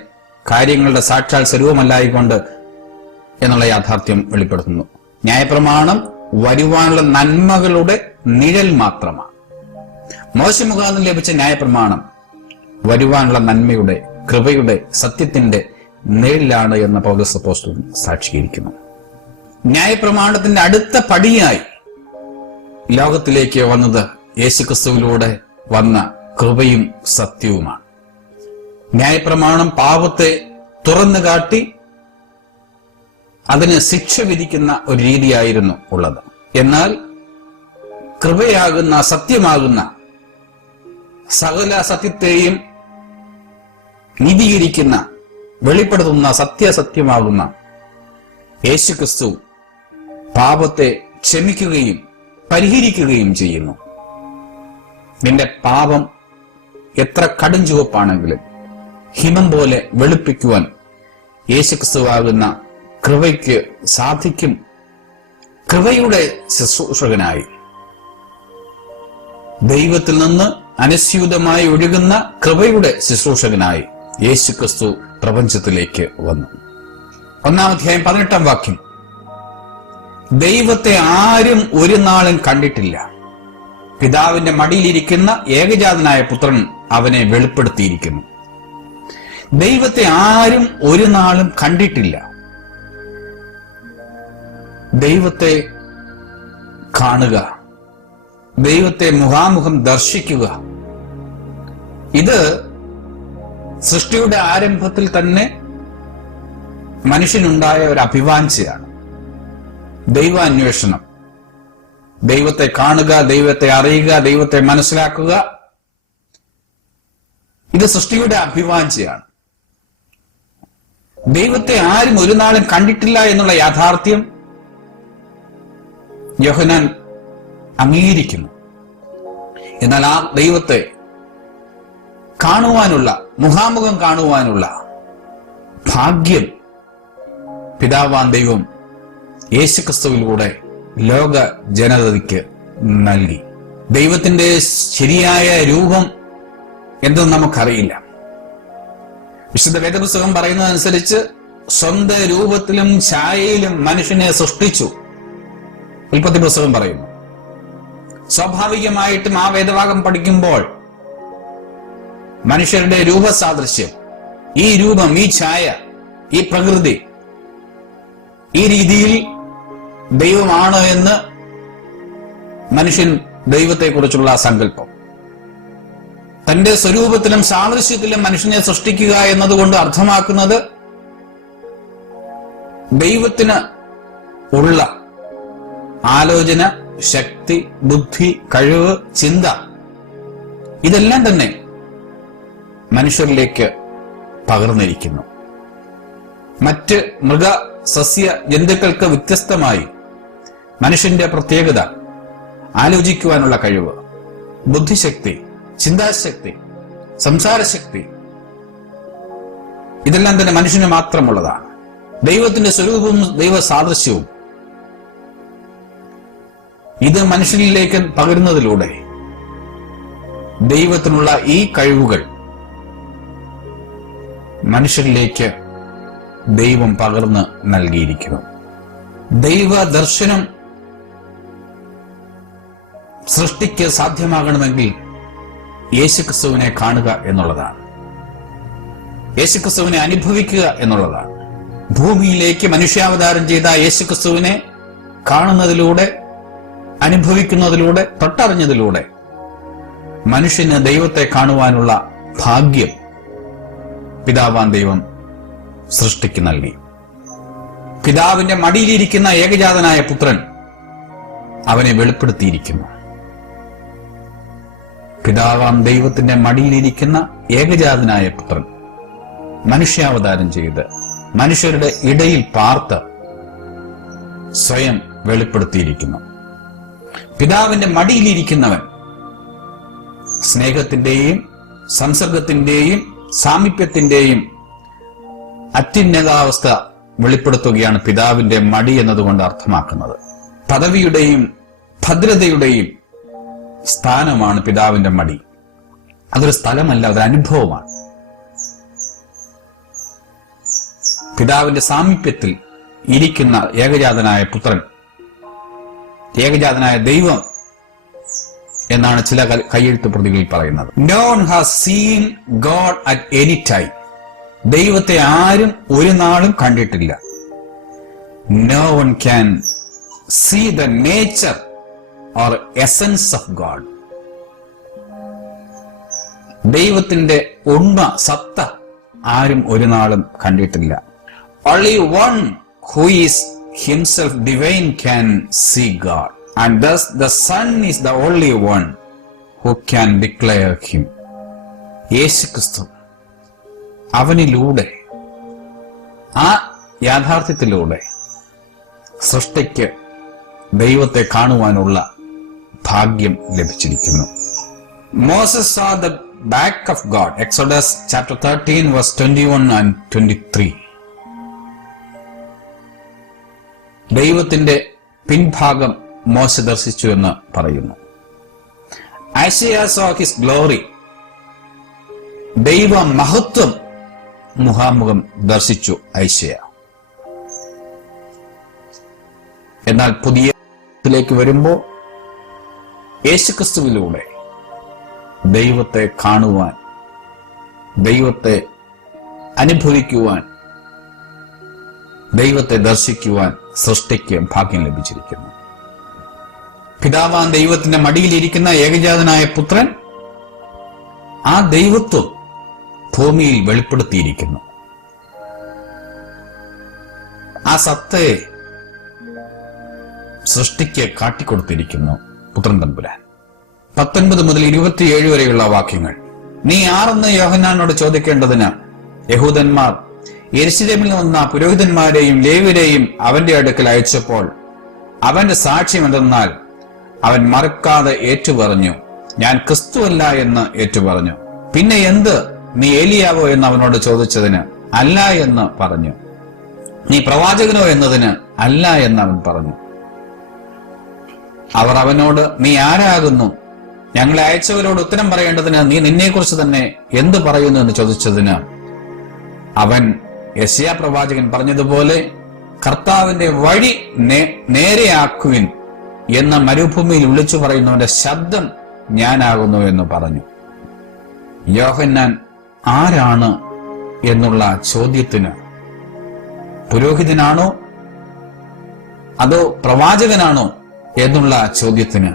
കാര്യങ്ങളുടെ സാക്ഷാൽ സ്വരൂപമല്ലായിക്കൊണ്ട് എന്നുള്ള യാഥാർത്ഥ്യം വെളിപ്പെടുത്തുന്നു. ന്യായപ്രമാണം വരുവാനുള്ള നന്മകളുടെ നിഴൽ മാത്രമാണ്. മോശെ മുഖാന്തരം ലഭിച്ച ന്യായപ്രമാണം വരുവാനുള്ള നന്മയുടെ, കൃപയുടെ, സത്യത്തിന്റെ നിഴലാണ് എന്ന് പൗലോസ് അപ്പോസ്തലൻ സാക്ഷീകരിക്കുന്നു. ന്യായപ്രമാണത്തിന്റെ അടുത്ത പടിയായി ലോകത്തിലേക്ക് വന്നത് യേശുക്രിസ്തുവിലൂടെ വന്ന കൃപയും സത്യവുമാണ്. ന്യായപ്രമാണം പാപത്തെ തുറന്നു കാട്ടി അതിന് ശിക്ഷ വിധിക്കുന്ന ഒരു രീതിയായിരുന്നു ഉള്ളത്. എന്നാൽ കൃപയാകുന്ന, സത്യമാകുന്ന, സകല സത്യത്തെയും നീതീകരിക്കുന്ന, വെളിപ്പെടുത്തുന്ന സത്യസത്യമാകുന്ന യേശുക്രിസ്തു പാപത്തെ ക്ഷമിക്കുകയും പരിഹരിക്കുകയും ചെയ്യുന്നു. നിന്റെ പാപം എത്ര കടും ചുവപ്പാണെങ്കിലും ഹിമം പോലെ വെളുപ്പിക്കുവാൻ യേശുക്രിസ്തുവാകുന്ന കൃപയ്ക്ക് സാധിക്കും. കൃപയുടെ ശുശ്രൂഷകനായി, ദൈവത്തിൽ നിന്ന് അനുസ്യൂതമായി ഒഴുകുന്ന കൃപയുടെ ശുശ്രൂഷകനായി യേശുക്രിസ്തു പ്രപഞ്ചത്തിലേക്ക് വന്നു. 1-ാം അധ്യായം 18-ാം വാക്യം, ദൈവത്തെ ആരും ഒരു നാളും കണ്ടിട്ടില്ല, പിതാവിന്റെ മടിയിലിരിക്കുന്ന ഏകജാതനായ പുത്രൻ അവനെ വെളിപ്പെടുത്തിയിരിക്കുന്നു. ദൈവത്തെ ആരും ഒരു നാളും കണ്ടിട്ടില്ല. ദൈവത്തെ കാണുക, ദൈവത്തെ മുഖാമുഖം ദർശിക്കുക, ഇത് സൃഷ്ടിയുടെ ആരംഭത്തിൽ തന്നെ മനുഷ്യനുണ്ടായ ഒരു അഭിവാഞ്ചയാണ്. ദൈവാന്വേഷണം, ദൈവത്തെ കാണുക, ദൈവത്തെ അറിയുക, ദൈവത്തെ മനസ്സിലാക്കുക, ഇത് സൃഷ്ടിയുടെ അഭിവാഞ്ചയാണ്. ദൈവത്തെ ആരും ഒരു നാളും കണ്ടിട്ടില്ല എന്നുള്ള യാഥാർത്ഥ്യം യോഹന്നാൻ അംഗീകരിക്കുന്നു. എന്നാൽ ആ ദൈവത്തെ കാണുവാനുള്ള, മുഖാമുഖം കാണുവാനുള്ള ഭാഗ്യം പിതാവാൻ ദൈവം യേശുക്രിസ്തുവിലൂടെ ലോക ജനതയ്ക്ക് നൽകി. ദൈവത്തിന്റെ ശരിയായ രൂപം എന്തെന്ന് നമുക്കറിയില്ല. വിശുദ്ധ വേദപുസ്തകം പറയുന്നതനുസരിച്ച് സ്വന്തം രൂപത്തിലും ഛായയിലും മനുഷ്യനെ സൃഷ്ടിച്ചു. ഉൽപ്പത്തി പുസ്തകം പറയുന്നു. സ്വാഭാവികമായിട്ടും ആ വേദഭാഗം പഠിക്കുമ്പോൾ മനുഷ്യരുടെ രൂപസാദൃശ്യം, ഈ രൂപം, ഈ ഛായ, ഈ പ്രകൃതി ഈ രീതിയിൽ ദൈവമാണ് എന്ന് മനുഷ്യൻ ദൈവത്തെക്കുറിച്ചുള്ള സങ്കല്പം, തന്റെ സ്വരൂപത്തിലും സാദൃശ്യത്തിലും മനുഷ്യനെ സൃഷ്ടിക്കുക എന്നതുകൊണ്ട് അർത്ഥമാക്കുന്നത് ദൈവത്തിന് ഉള്ള ആലോചന, ശക്തി, ബുദ്ധി, കഴിവ്, ചിന്ത, ഇതെല്ലാം തന്നെ മനുഷ്യരിലേക്ക് പകർന്നിരിക്കുന്നു. മറ്റ് മൃഗ, സസ്യ, ജന്തുക്കൾക്ക് വ്യത്യസ്തമായി മനുഷ്യന്റെ പ്രത്യേകത ആലോചിക്കുവാനുള്ള കഴിവ്, ബുദ്ധിശക്തി, ചിന്താശക്തി, സംസാരശക്തി, ഇതെല്ലാം തന്നെ മനുഷ്യന് മാത്രമുള്ളതാണ്. ദൈവത്തിന്റെ സ്വരൂപവും ദൈവ സാദൃശ്യവും ഇത് മനുഷ്യനിലേക്ക് പകരുന്നതിലൂടെ ദൈവത്തിനുള്ള ഈ കഴിവുകൾ മനുഷ്യരിലേക്ക് ദൈവം പകർന്ന് നൽകിയിരിക്കുന്നു. ദൈവ ദർശനം സൃഷ്ടിക്ക് സാധ്യമാകണമെങ്കിൽ യേശുക്രിസ്തുവിനെ കാണുക എന്നുള്ളതാണ്, യേശുക്രിസ്തുവിനെ അനുഭവിക്കുക എന്നുള്ളതാണ്. ഭൂമിയിലേക്ക് മനുഷ്യാവതാരം ചെയ്ത യേശുക്രിസ്തുവിനെ കാണുന്നതിലൂടെ, അനുഭവിക്കുന്നതിലൂടെ, തൊട്ടറിഞ്ഞതിലൂടെ മനുഷ്യന് ദൈവത്തെ കാണുവാനുള്ള ഭാഗ്യം പിതാവാൻ ദൈവം സൃഷ്ടിക്ക് നൽകി. പിതാവിന്റെ മടിയിലിരിക്കുന്ന ഏകജാതനായ പുത്രൻ അവനെ വെളിപ്പെടുത്തിയിരിക്കുന്നു. പിതാവാം ദൈവത്തിന്റെ മടിയിലിരിക്കുന്ന ഏകജാതനായ പുത്രൻ മനുഷ്യാവതാരം ചെയ്ത് മനുഷ്യരുടെ ഇടയിൽ പാർത്ത് സ്വയം വെളിപ്പെടുത്തിയിരിക്കുന്നു. പിതാവിന്റെ മടിയിലിരിക്കുന്നവൻ സ്നേഹത്തിന്റെയും സംസർഗത്തിന്റെയും സാമീപ്യത്തിന്റെയും അത്യുന്നതാവസ്ഥ വെളിപ്പെടുത്തുകയാണ് പിതാവിന്റെ മടി എന്നതുകൊണ്ട് അർത്ഥമാക്കുന്നത്. പദവിയുടെയും ഭദ്രതയുടെയും സ്ഥാനമാണ് പിതാവിന്റെ മടി. അതൊരു സ്ഥലമല്ല, അതൊരു അനുഭവമാണ്. പിതാവിന്റെ സാമീപ്യത്തിൽ ഇരിക്കുന്ന ഏകജാതനായ പുത്രൻ ഏകജാതനായ ദൈവം എന്നാണ് ചില കയ്യെഴുത്ത് പ്രതികളിൽ പറയുന്നത്. No one has seen God at any time. ദൈവത്തെ ആരും ഒരു നാളും കണ്ടിട്ടില്ല. No one can see the nature or essence of God. ദൈവത്തിന്റെ ഉണ്മ, സത്ത ആരും ഒരു നാളും കണ്ടിട്ടില്ല. Only one who is himself divine can see God. And thus the Son is the only one who can declare him. യേശുക്രിസ്തു, അവനിലൂടെ, ആ യാഥാർത്ഥ്യത്തിലൂടെ സൃഷ്ടിക്ക് ദൈവത്തെ കാണുവാനുള്ള ഭാഗ്യം ലഭിച്ചിരിക്കുന്നു. Moses saw the back of God. Exodus chapter 13 verse 21 and 23. ദൈവത്തിന്റെ പിൻഭാഗം മോശ ദർശിച്ചു എന്ന് പറയുന്നു. Isaiah saw his glory. ദൈവ മഹത്വം മുഖാമുഖം ദർശിച്ചു ഐശയ. എന്നാൽ പുതിയത്തിലേക്ക് വരുമ്പോൾ യേശുക്രിസ്തുവിലൂടെ ദൈവത്തെ കാണുവാൻ, ദൈവത്തെ അനുഭവിക്കുവാൻ, ദൈവത്തെ ദർശിക്കുവാൻ സൃഷ്ടിക്ക് ഭാഗ്യം ലഭിച്ചിരിക്കുന്നു. പിതാവാൻ ദൈവത്തിന്റെ മടിയിലിരിക്കുന്ന ഏകജാതനായ പുത്രൻ ആ ദൈവത്വം ഭൂമിയിൽ വെളിപ്പെടുത്തിയിരിക്കുന്നു. ആ സത്തയെ സൃഷ്ടിക്ക് കാട്ടിക്കൊടുത്തിരിക്കുന്നു പുത്രൻ തമ്പുരാൻ. 19 മുതൽ 27 വരെയുള്ള വാക്യങ്ങൾ. നീ ആരെന്ന് യോഹന്നാനോട് ചോദിക്കേണ്ടതിന് യഹൂദന്മാർ യെരുശലേമിൽ വന്ന പുരോഹിതന്മാരെയും ലേവ്യരെയും അവന്റെ അടുക്കൽ അയച്ചപ്പോൾ അവന്റെ സാക്ഷ്യം എന്തെന്നാൽ അവൻ മറക്കാതെ ഏറ്റുപറഞ്ഞു, ഞാൻ ക്രിസ്തുവല്ല എന്ന് ഏറ്റുപറഞ്ഞു. പിന്നെ എന്ത്, നീ ഏലിയാവോ എന്ന് അവനോട് ചോദിച്ചതിന് അല്ല എന്ന് പറഞ്ഞു. നീ പ്രവാചകനോ എന്നതിന് അല്ല എന്ന് അവൻ പറഞ്ഞു. അവർ അവനോട്, നീ ആരാകുന്നു? ഞങ്ങളെ അയച്ചവരോട് ഉത്തരം പറയേണ്ടതിന് നീ നിന്നെക്കുറിച്ച് തന്നെ എന്ത് പറയുന്നു എന്ന് ചോദിച്ചതിന് അവൻ യെശയ്യാ പ്രവാചകൻ പറഞ്ഞതുപോലെ കർത്താവിന്റെ വഴി നേരെയാക്കുവിൻ എന്ന മരുഭൂമിയിൽ വിളിച്ചു പറയുന്നവന്റെ ശബ്ദം ഞാനാകുന്നു എന്ന് പറഞ്ഞു. യോഹന്നാൻ ആരാണ് എന്നുള്ള ചോദ്യത്തിന് പുരോഹിതനാണോ അതോ പ്രവാചകനാണോ എന്നുള്ള ചോദ്യത്തിന്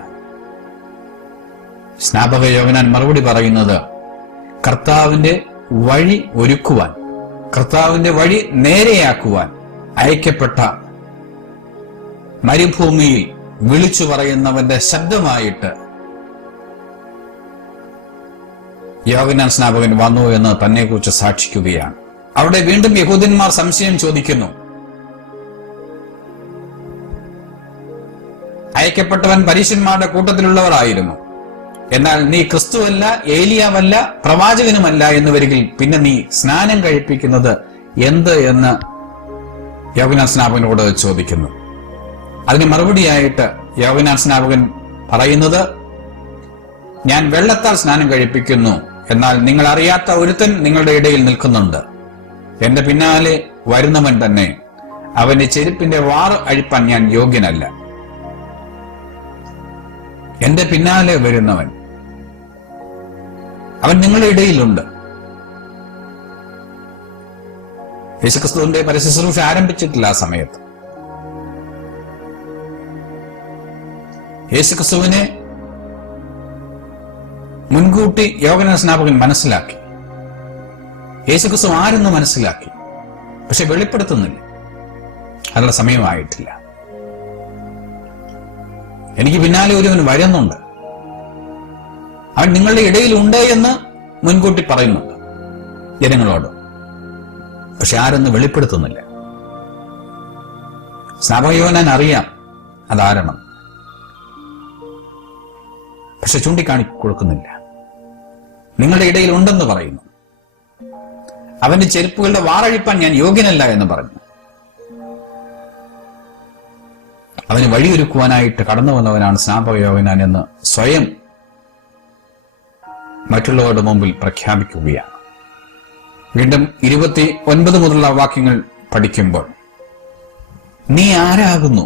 സ്നാപക യോഹന്നാൻ മറുപടി പറയുന്നത്, കർത്താവിന്റെ വഴി ഒരുക്കുവാൻ, കർത്താവിന്റെ വഴി നേരെയാക്കുവാൻ അയക്കപ്പെട്ട മരുഭൂമിയിൽ വിളിച്ചു പറയുന്നവന്റെ ശബ്ദമായിട്ട് യോഹന്നാൻ സ്നാപകൻ വന്നു എന്ന് തന്നെക്കുറിച്ച് സാക്ഷിക്കുകയാണ്. അവിടെ വീണ്ടും യഹൂദന്മാർ സംശയം ചോദിക്കുന്നു. അയക്കപ്പെട്ടവൻ പരീശന്മാരുടെ കൂട്ടത്തിലുള്ളവരായിരുന്നു. എന്നാൽ നീ ക്രിസ്തുവല്ല, ഏലിയാവല്ല, പ്രവാചകനുമല്ല എന്ന് വരികിൽ പിന്നെ നീ സ്നാനം കഴിപ്പിക്കുന്നത് എന്ത് എന്ന് യോഹന്നാൻ സ്നാപകനോട് ചോദിക്കുന്നു. അതിന് മറുപടിയായിട്ട് യോഹന്നാൻ സ്നാപകൻ പറയുന്നത്, ഞാൻ വെള്ളത്താൽ സ്നാനം കഴിപ്പിക്കുന്നു, എന്നാൽ നിങ്ങൾ അറിയാത്ത ഒരുത്തൻ നിങ്ങളുടെ ഇടയിൽ നിൽക്കുന്നുണ്ട്. എന്റെ പിന്നാലെ വരുന്നവൻ തന്നെ, അവന്റെ ചെരുപ്പിന്റെ വാറ് അഴിപ്പാൻ ഞാൻ യോഗ്യനല്ല. എന്റെ പിന്നാലെ വരുന്നവൻ, അവൻ നിങ്ങളുടെ ഇടയിലുണ്ട്. യേശുക്രിസ്തുവിന്റെ പരസ്യശുശ്രൂഷ ആരംഭിച്ചിട്ടില്ല ആ സമയത്ത്. യേശുക്രിസ്തുവിനെ മുൻകൂട്ടി യോഹന്നാൻ സ്നാപകൻ മനസ്സിലാക്കി. യേശുക്രിസ്തു ആരെന്ന് മനസ്സിലാക്കി. പക്ഷെ വെളിപ്പെടുത്തുന്നില്ല. അതിനുള്ള സമയമായിട്ടില്ല. എനിക്ക് പിന്നാലെ ഒരുവൻ വരുന്നുണ്ട്, അവൻ നിങ്ങളുടെ ഇടയിലുണ്ട് എന്ന് മുൻകൂട്ടി പറയുന്നുണ്ട് ജനങ്ങളോട്. പക്ഷെ ആരെന്ന് വെളിപ്പെടുത്തുന്നില്ല. സ്നാപക യോഹന്നാൻ അറിയാം അതാരണം, പക്ഷെ ചൂണ്ടിക്കാണി കൊടുക്കുന്നില്ല. നിങ്ങളുടെ ഇടയിൽ ഉണ്ടെന്ന് പറയുന്നു. അവന്റെ ചെരുപ്പുകളുടെ വാറഴിപ്പാൻ ഞാൻ യോഗ്യനല്ല എന്ന് പറഞ്ഞു. അവന് വഴിയൊരുക്കുവാനായിട്ട് കടന്നു വന്നവനാണ് സ്നാപക യോഹന്നാൻ എന്ന് സ്വയം മറ്റുള്ളവരുടെ മുമ്പിൽ പ്രഖ്യാപിക്കുകയാണ്. വീണ്ടും 29 മുതലുള്ള വാക്യങ്ങൾ പഠിക്കുമ്പോൾ, നീ ആരാകുന്നു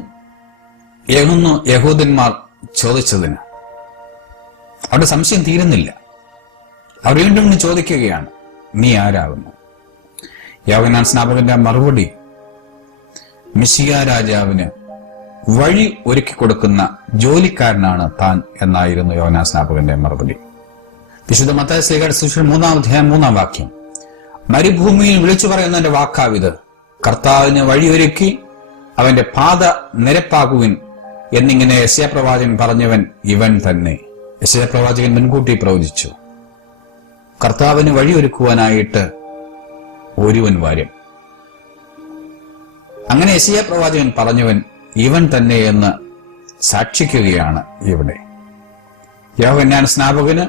എന്ന് യഹൂദന്മാർ ചോദിച്ചതിന് അവരുടെ സംശയം തീരുന്നില്ല. അവർ വീണ്ടും ചോദിക്കുകയാണ്, നീ ആരാകുന്നു? യോഹന്നാൻ സ്നാപകന്റെ മറുപടി, മിശിഹാ രാജാവിന് വഴി ഒരുക്കി കൊടുക്കുന്ന ജോലിക്കാരനാണ് താൻ എന്നായിരുന്നു യോഹന്നാൻ സ്നാപകന്റെ മറുപടി. വിശുദ്ധ മത്തായി ശ്ലീഹായുടെ സുവിശേഷം 3-ാം അധ്യായം 3-ാം വാക്യം, മരുഭൂമിയിൽ വിളിച്ചു പറയുന്നതിന്റെ വാക്കാവിത്, കർത്താവിന് വഴിയൊരുക്കി അവന്റെ പാത നിരപ്പാക്കുവിൻ എന്നിങ്ങനെ യെശയ്യാ പ്രവാചകൻ പറഞ്ഞവൻ ഇവൻ തന്നെ. യെശയ്യാ പ്രവാചകൻ മുൻകൂട്ടി പ്രവചിച്ചു, കർത്താവിന് വഴിയൊരുക്കുവാനായിട്ട് ഒരുവൻ വരും. അങ്ങനെ യെശയ്യാ പ്രവാചകൻ പറഞ്ഞവൻ ഇവൻ തന്നെ എന്ന് സാക്ഷിക്കുകയാണ് ഇവിടെ. യോഹന്നാൻ സ്നാപകന്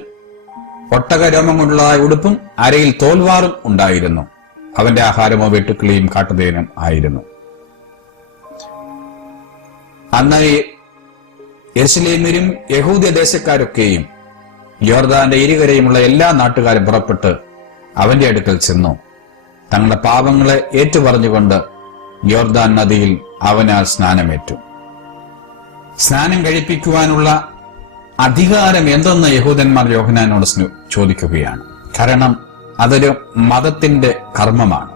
ഒട്ടക രോമം കൊണ്ടുള്ളതായ ഉടുപ്പും അരയിൽ തോൽവാറും ഉണ്ടായിരുന്നു. അവന്റെ ആഹാരമോ വെട്ടുക്കിളിയും കാട്ടുതേനും ആയിരുന്നു. അന്ന് യെരുശലേമ്യരും യഹൂദ്യ ദേശക്കാരൊക്കെയും യോർദാന്റെ ഇരുകരയുമുള്ള എല്ലാ നാട്ടുകാരും പുറപ്പെട്ട് അവന്റെ അടുക്കൽ ചെന്നു തങ്ങളുടെ പാപങ്ങളെ ഏറ്റുപറഞ്ഞുകൊണ്ട് യോർദാൻ നദിയിൽ അവനാൽ സ്നാനമേറ്റു. സ്നാനം കഴിപ്പിക്കുവാനുള്ള അധികാരം എന്തെന്ന് യഹൂദന്മാർ യോഹന്നാനോട് ചോദിക്കുകയാണ്. കാരണം അതൊരു മതത്തിന്റെ കർമ്മമാണ്.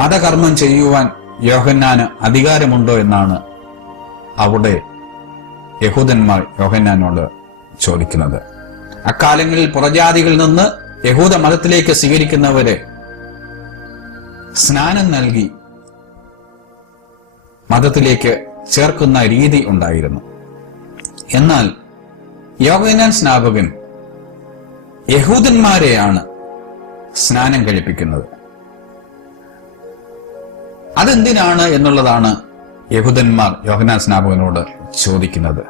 മതകർമ്മം ചെയ്യുവാൻ യോഹന്നാന് അധികാരമുണ്ടോ എന്നാണ് അവിടെ യഹൂദന്മാർ യോഹന്നാനോട് ചോദിക്കുന്നത്. അക്കാലങ്ങളിൽ പുറജാതികളിൽ നിന്ന് യഹൂദ മതത്തിലേക്ക് സ്വീകരിക്കുന്നവരെ സ്നാനം നൽകി മതത്തിലേക്ക് ചേർക്കുന്ന രീതി ഉണ്ടായിരുന്നു. എന്നാൽ യോഹന്നാൻ സ്നാപകൻ യഹൂദന്മാരെയാണ് സ്നാനം കഴിപ്പിക്കുന്നത്. അതെന്തിനാണ് എന്നുള്ളതാണ് യഹൂദന്മാർ യോഹന്നാൻ സ്നാപകനോട് ചോദിക്കുന്നത്.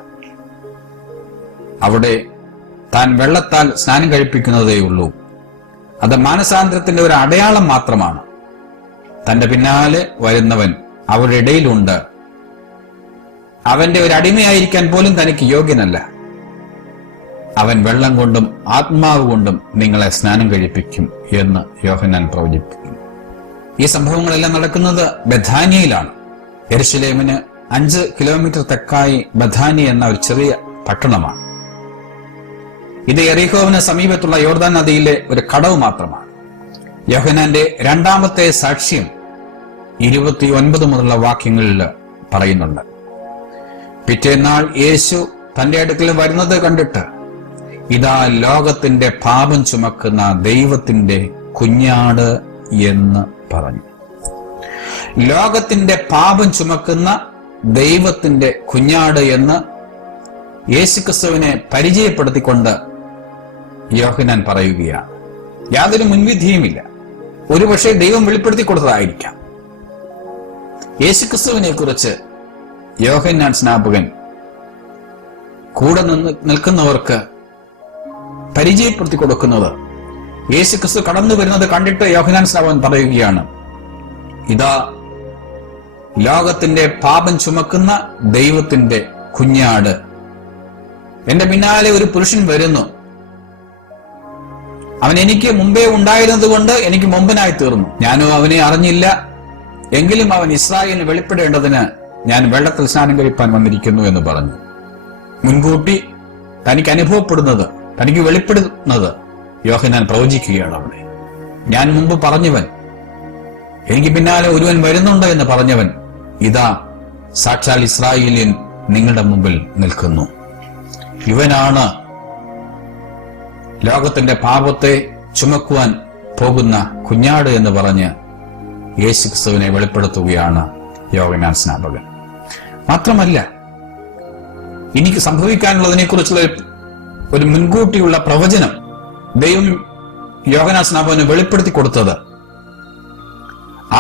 അവിടെ താൻ വെള്ളത്താൽ സ്നാനം കഴിപ്പിക്കുന്നതേയുള്ളൂ. അത് മാനസാന്തരത്തിന്റെ ഒരു അടയാളം മാത്രമാണ്. തന്റെ പിന്നാലെ വരുന്നവൻ അവരുടെ ഇടയിലുണ്ട്. അവന്റെ ഒരു അടിമയായിരിക്കാൻ പോലും തനിക്ക് യോഗ്യനല്ല. അവൻ വെള്ളം കൊണ്ടും ആത്മാവ് കൊണ്ടും നിങ്ങളെ സ്നാനം കഴിപ്പിക്കും എന്ന് യോഹന്നാൻ പ്രവചിപ്പിക്കുന്നു. ഈ സംഭവങ്ങളെല്ലാം നടക്കുന്നത് ബഥാനിയയിലാണ്. യെരുശലേമിന് 5 കിലോമീറ്റർ തെക്കായി ബഥാനി എന്ന ഒരു ചെറിയ പട്ടണമാണ്. ഇത് യെരിഹോവിന് സമീപത്തുള്ള യോർദാൻ നദിയിലെ ഒരു കടവ് മാത്രമാണ്. യോഹന്നാന്റെ രണ്ടാമത്തെ സാക്ഷ്യം 29 മുതലുള്ള വാക്യങ്ങളിൽ പറയുന്നുണ്ട്. പിറ്റേന്നാൾ യേശു തന്റെ അടുക്കൽ വരുന്നത് കണ്ടിട്ട്, ഇതാ ലോകത്തിന്റെ പാപം ചുമക്കുന്ന ദൈവത്തിന്റെ കുഞ്ഞാട് എന്ന് പറഞ്ഞു. ലോകത്തിന്റെ പാപം ചുമക്കുന്ന ദൈവത്തിന്റെ കുഞ്ഞാട് എന്ന് യേശുക്രിസ്തുവിനെ പരിചയപ്പെടുത്തിക്കൊണ്ട് യോഹന്നാൻ പറയുകയാണ്. യാതൊരു മുൻവിധിയുമില്ല. ഒരുപക്ഷെ ദൈവം വെളിപ്പെടുത്തി കൊടുത്തതായിരിക്കാം. യേശുക്രിസ്തുവിനെ കുറിച്ച് യോഹന്നാൻ സ്നാപകൻ കൂടെ നിൽക്കുന്നവർക്ക് പരിചയപ്പെടുത്തി കൊടുക്കുന്നത്, യേശുക്രിസ്തു കടന്നു വരുന്നത് കണ്ടിട്ട് യോഹന്നാൻ സ്നാപകൻ പറയുകയാണ്, ഇതാ ലോകത്തിന്റെ പാപം ചുമക്കുന്ന ദൈവത്തിന്റെ കുഞ്ഞാട്. എന്റെ പിന്നാലെ ഒരു പുരുഷൻ വരുന്നു. അവൻ എനിക്ക് മുമ്പേ ഉണ്ടായിരുന്നത് കൊണ്ട് എനിക്ക് മുമ്പനായി തീർന്നു. ഞാനും അവനെ അറിഞ്ഞില്ല. എങ്കിലും അവൻ ഇസ്രായേലിന് വെളിപ്പെടേണ്ടതിന് ഞാൻ വെള്ളത്തിൽ സ്നാനം കഴിപ്പാൻ വന്നിരിക്കുന്നു എന്ന് പറഞ്ഞു. മുൻകൂട്ടി തനിക്ക് അനുഭവപ്പെടുന്നത്, തനിക്ക് വെളിപ്പെടുന്നത് യോഹന്നാൻ പ്രവചിക്കുകയാണ് അവിടെ. ഞാൻ മുമ്പ് പറഞ്ഞവൻ, എനിക്ക് പിന്നാലെ ഒരുവൻ വരുന്നുണ്ട് എന്ന് പറഞ്ഞവൻ, ഇതാ സാക്ഷാൽ ഇസ്രായേലിൻ നിങ്ങളുടെ മുമ്പിൽ നിൽക്കുന്നു. ഇവനാണ് ലോകത്തിന്റെ പാപത്തെ ചുമക്കുവാൻ പോകുന്ന കുഞ്ഞാട് എന്ന് പറഞ്ഞ് യേശുക്രിസ്തുവിനെ വെളിപ്പെടുത്തുകയാണ് യോഹന്നാൻ സ്നാപകൻ. മാത്രമല്ല, എനിക്ക് സംഭവിക്കാനുള്ളതിനെ കുറിച്ചുള്ള ഒരു മുൻകൂട്ടിയുള്ള പ്രവചനം ദൈവം യോഹന്നാൻ സ്നാപകന് വെളിപ്പെടുത്തി കൊടുത്തത്,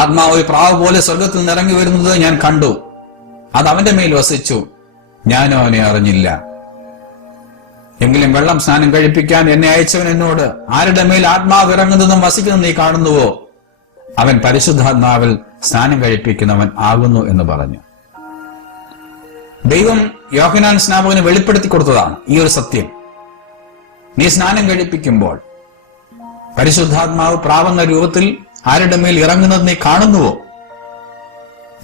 ആത്മാവ് പ്രാവ് പോലെ സ്വർഗത്തിൽ നിന്ന് ഇറങ്ങി വരുന്നത് ഞാൻ കണ്ടു. അത് അവന്റെ മേൽ വസിച്ചു. ഞാനോ അവനെ അറിഞ്ഞില്ല. എങ്കിലും വെള്ളം സ്നാനം കഴിപ്പിക്കാൻ എന്നെ അയച്ചവൻ എന്നോട്, ആരുടെ മേൽ ആത്മാവ് ഇറങ്ങുന്നതും വസിക്കുന്നതും നീ കാണുന്നുവോ, അവൻ പരിശുദ്ധാത്മാവിൽ സ്നാനം കഴിപ്പിക്കുന്നവൻ ആകുന്നു എന്ന് പറഞ്ഞു. ദൈവം യോഹന്നാൻ സ്നാപകന് വെളിപ്പെടുത്തി കൊടുത്തതാണ് ഈ ഒരു സത്യം. നീ സ്നാനം കഴിപ്പിക്കുമ്പോൾ പരിശുദ്ധാത്മാവ് പ്രാവുന്ന രൂപത്തിൽ ആരുടെ മേൽ ഇറങ്ങുന്നത് നീ കാണുന്നുവോ,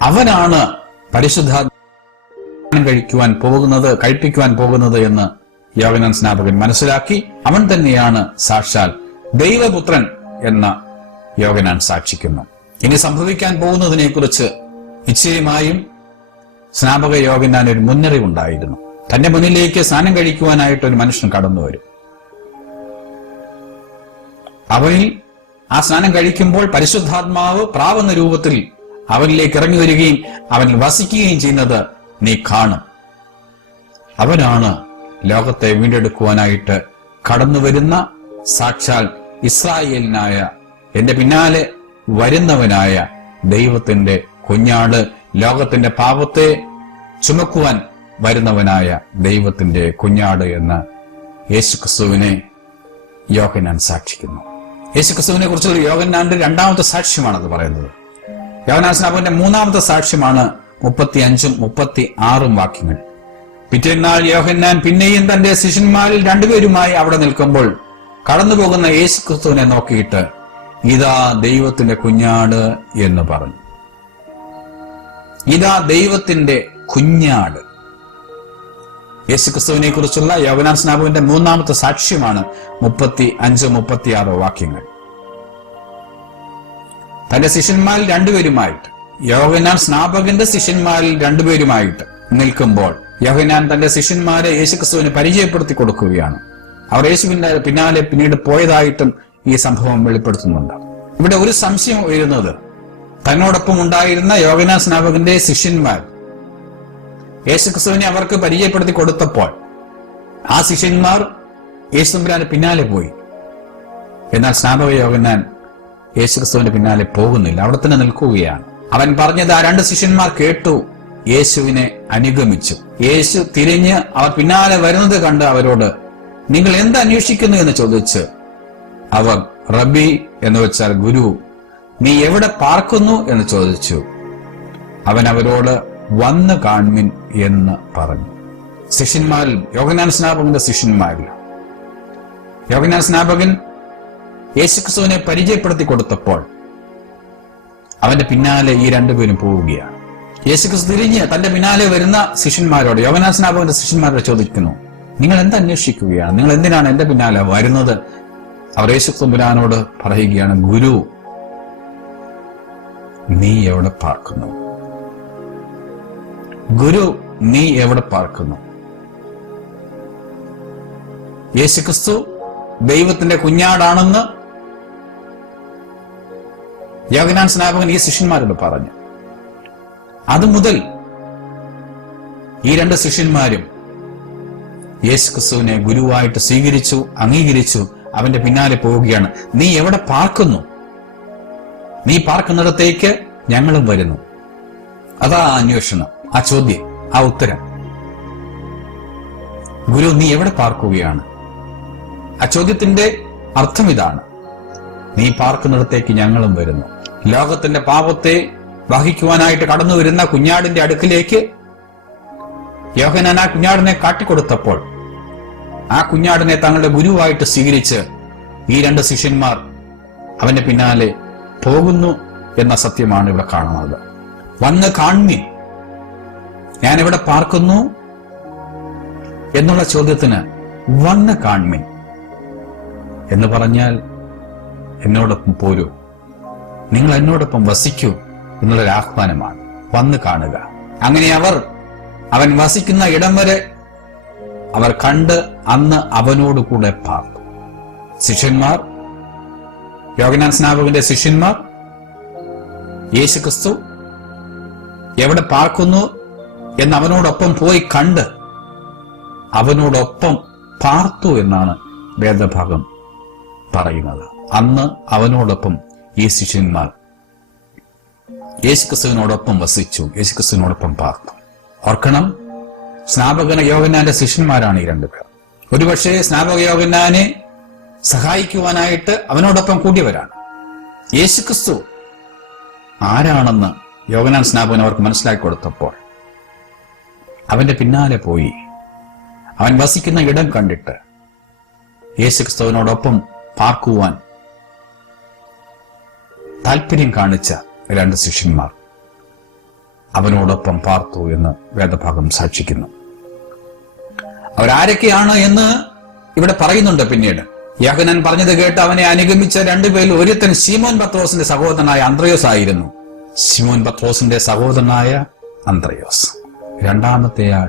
അവനാണ് പരിശുദ്ധാത്മാവ് കഴിപ്പിക്കുവാൻ പോകുന്നത് എന്ന് യോഹന്നാൻ സ്നാപകൻ മനസ്സിലാക്കി. അവൻ തന്നെയാണ് സാക്ഷാൽ ദൈവപുത്രൻ എന്ന യോഹന്നാൻ സാക്ഷിക്കുന്നു. ഇനി സംഭവിക്കാൻ പോകുന്നതിനെ കുറിച്ച് നിശ്ചയമായും സ്നാപക യോഹന്നാൻ ഒരു മുന്നറിവുണ്ടായിരുന്നു. തന്റെ മുന്നിലേക്ക് സ്നാനം കഴിക്കുവാനായിട്ട് ഒരു മനുഷ്യൻ കടന്നു വരും. അവനിൽ ആ സ്നാനം കഴിക്കുമ്പോൾ പരിശുദ്ധാത്മാവ് പ്രാവുന്ന രൂപത്തിൽ അവനിലേക്ക് ഇറങ്ങി വരികയും അവനിൽ വസിക്കുകയും ചെയ്യുന്നത് നീ കാണും. അവനാണ് ലോകത്തെ വീണ്ടെടുക്കുവാനായിട്ട് കടന്നു വരുന്ന സാക്ഷാൽ ഇസ്രായേലിനായ, എന്റെ പിന്നാലെ വരുന്നവനായ ദൈവത്തിന്റെ കുഞ്ഞാട്, ലോകത്തിന്റെ പാപത്തെ ചുമക്കുവാൻ വരുന്നവനായ ദൈവത്തിന്റെ കുഞ്ഞാട് എന്ന് യേശുക്രിസ്തുവിനെ യോഹന്നാൻ സാക്ഷിക്കുന്നു. യേശുക്രിസ്തുവിനെ കുറിച്ചുള്ള യോഹന്നാന്റെ രണ്ടാമത്തെ സാക്ഷ്യമാണത് പറയുന്നത്. യോഹന്നാൻ സ്നാപകന്റെ മൂന്നാമത്തെ സാക്ഷ്യമാണ് 35ഉം 36ഉം വാക്യങ്ങൾ. പിറ്റേന്നാൾ യോഹന്നാൻ പിന്നെയും തന്റെ ശിഷ്യന്മാരിൽ രണ്ടുപേരുമായി അവിടെ നിൽക്കുമ്പോൾ കടന്നുപോകുന്ന യേശുക്രിസ്തുവിനെ നോക്കിയിട്ട് ഇതാ ദൈവത്തിന്റെ കുഞ്ഞാട് എന്ന് പറഞ്ഞു. ഇതാ ദൈവത്തിന്റെ കുഞ്ഞാട്. യേശുക്രിസ്തുവിനെ കുറിച്ചുള്ള യോഹന്നാൻ സ്നാപകന്റെ മൂന്നാമത്തെ സാക്ഷ്യമാണ് 35, 36 വാക്യങ്ങൾ. തന്റെ ശിഷ്യന്മാരിൽ രണ്ടുപേരുമായിട്ട്, യോഹന്നാൻ സ്നാപകന്റെ ശിഷ്യന്മാരിൽ രണ്ടുപേരുമായിട്ട് നിൽക്കുമ്പോൾ യോഹന്നാൻ തന്റെ ശിഷ്യന്മാരെ യേശുക്രിസ്തുവിനെ പരിചയപ്പെടുത്തി കൊടുക്കുകയാണ്. അവർ യേശുവിന്റെ പിന്നാലെ പിന്നീട് പോയതായിട്ടും ഈ സംഭവം വെളിപ്പെടുത്തുന്നുണ്ട്. ഇവിടെ ഒരു സംശയം ഉയരുന്നത്, തന്നോടൊപ്പം ഉണ്ടായിരുന്ന യോഹന്നാൻ സ്നാപകന്റെ ശിഷ്യന്മാർ യേശുക്രിസ്തുവിനെ അവർക്ക് പരിചയപ്പെടുത്തി കൊടുത്തപ്പോൾ ആ ശിഷ്യന്മാർ യേശുവിന്റെ പിന്നാലെ പോയി. എന്നാൽ സ്നാപക യോഹന്നാൻ യേശുക്രിസ്തുവിന്റെ പിന്നാലെ പോകുന്നില്ല, അവിടെ തന്നെ നിൽക്കുകയാണ്. അവൻ പറഞ്ഞത് ആ രണ്ട് ശിഷ്യന്മാർ കേട്ടു, യേശുവിനെ അനുഗമിച്ചു. യേശു തിരിഞ്ഞ് അവർ പിന്നാലെ വരുന്നത് കണ്ട് അവരോട് നിങ്ങൾ എന്ത് അന്വേഷിക്കുന്നു എന്ന് ചോദിച്ച് അവർ റബ്ബി എന്ന് വെച്ചാൽ ഗുരു, നീ എവിടെ പാർക്കുന്നു എന്ന് ചോദിച്ചു. അവൻ അവരോട് വന്ന് കാൺമിൻ എന്ന് പറഞ്ഞു. ശിഷ്യന്മാരിൽ, യോഹന്നാൻ സ്നാപകന്റെ ശിഷ്യന്മാരിൽ, യോഹന്നാൻ സ്നാപകൻ യേശുക്രിസ്തുവിനെ പരിചയപ്പെടുത്തി കൊടുത്തപ്പോൾ അവന്റെ പിന്നാലെ ഈ രണ്ടുപേരും പോവുകയാണ്. യേശുക്രിസ്തു തിരിഞ്ഞ് തന്റെ പിന്നാലെ വരുന്ന ശിഷ്യന്മാരോട്, യോഹന്നാൻ സ്നാപകന്റെ ശിഷ്യന്മാരോട് ചോദിക്കുന്നു, നിങ്ങൾ എന്ത് അന്വേഷിക്കുകയാണ്? നിങ്ങൾ എന്തിനാണ് എന്റെ പിന്നാലെ വരുന്നത്? അവർ യേശുക്രിസ്തുവിനോട് പറയുകയാണ്, ഗുരു, നീ എവിടെ പാർക്കുന്നു? ഗുരു, നീ എവിടെ പാർക്കുന്നു? യേശുക്രിസ്തു ദൈവത്തിന്റെ കുഞ്ഞാടാണെന്ന് യോഹന്നാൻ സ്നാപകൻ ഈ ശിഷ്യന്മാരോട് പറഞ്ഞു. അതുമുതൽ ഈ രണ്ട് ശിഷ്യന്മാരും യേശുക്രിസ്തുവിനെ ഗുരുവായിട്ട് സ്വീകരിച്ചു, അംഗീകരിച്ചു, അവന്റെ പിന്നാലെ പോവുകയാണ്. നീ എവിടെ പാർക്കുന്നു? നീ പാർക്കുന്നിടത്തേക്ക് ഞങ്ങളും വരുന്നു. അതാ അന്വേഷണം, ആ ചോദ്യം, ആ ഉത്തരം. ഗുരു, നീ എവിടെ പാർക്കുകയാണ്? ആ ചോദ്യത്തിന്റെ അർത്ഥം ഇതാണ്, നീ പാർക്കുന്നിടത്തേക്ക് ഞങ്ങളും വരുന്നു. ലോകത്തിന്റെ പാപത്തെ വഹിക്കുവാനായിട്ട് കടന്നു വരുന്ന കുഞ്ഞാടിന്റെ അടുക്കിലേക്ക് യോഹന്നാൻ ആ കുഞ്ഞാടിനെ കാട്ടിക്കൊടുത്തപ്പോൾ ആ കുഞ്ഞാടിനെ തങ്ങളുടെ ഗുരുവായിട്ട് സ്വീകരിച്ച് ഈ രണ്ട് ശിഷ്യന്മാർ അവന്റെ പിന്നാലെ പോകുന്നു എന്ന സത്യമാണ് ഇവിടെ കാണുന്നത്. വന്ന് കാൺമീൻ, ഞാൻ എവിടെ പാർക്കുന്നു എന്നുള്ള ചോദ്യത്തിന് വന്ന് കാൺമീൻ എന്ന് പറഞ്ഞാൽ എന്നോടൊപ്പം പോരൂ, നിങ്ങൾ എന്നോടൊപ്പം വസിക്കൂ എന്നുള്ളൊരു ആഹ്വാനമാണ്. വന്ന് കാണുക. അങ്ങനെ അവൻ വസിക്കുന്ന ഇടം വരെ അവർ കണ്ട് അന്ന് അവനോട് കൂടെ പാർത്തു. ശിഷ്യന്മാർ, യോഹന്നാൻ സ്നാപകന്റെ ശിഷ്യന്മാർ യേശുക്രിസ്തു എവിടെ പാർക്കുന്നു എന്ന് അവനോടൊപ്പം പോയി കണ്ട് അവനോടൊപ്പം പാർത്തു എന്നാണ് വേദഭാഗം പറയുന്നത്. അന്ന് അവനോടൊപ്പം ഈ ശിഷ്യന്മാർ യേശുക്രിസ്തുവിനോടൊപ്പം വസിച്ചു, യേശുക്രിസ്തുവിനോടൊപ്പം പാർത്തു. ഓർക്കണം, സ്നാപകന യോഹന്നാന്റെ ശിഷ്യന്മാരാണ് ഈ രണ്ടുപേർ. ഒരുപക്ഷെ സ്നാപക യോഹന്നാനെ സഹായിക്കുവാനായിട്ട് അവനോടൊപ്പം കൂടിയവരാണ്. യേശുക്രിസ്തു ആരാണെന്ന് യോഹന്നാൻ സ്നാപകൻ അവർക്ക് മനസ്സിലാക്കി കൊടുത്തപ്പോൾ അവന്റെ പിന്നാലെ പോയി അവൻ വസിക്കുന്ന ഇടം കണ്ടിട്ട് യേശുക്രിസ്തുവിനോടൊപ്പം പാർക്കുവാൻ താല്പര്യം കാണിച്ച രണ്ട് ശിഷ്യന്മാർ. അവനോടൊപ്പം പാർത്തു എന്ന് വേദഭാഗം സാക്ഷിക്കുന്നു. അവരാരൊക്കെയാണ് എന്ന് ഇവിടെ പറയുന്നുണ്ട്. പിന്നീട് യോഹന്നാൻ പറഞ്ഞത് കേട്ട് അവനെ അനുഗമിച്ച രണ്ടുപേരിൽ ഒരുത്തൻ ശിമോൻ പത്രോസിന്റെ സഹോദരനായ അന്ത്രയോസ് ആയിരുന്നു. ശിമോൻ പത്രോസിന്റെ സഹോദരനായ അന്ത്രയോസ്. രണ്ടാമത്തെയാൾ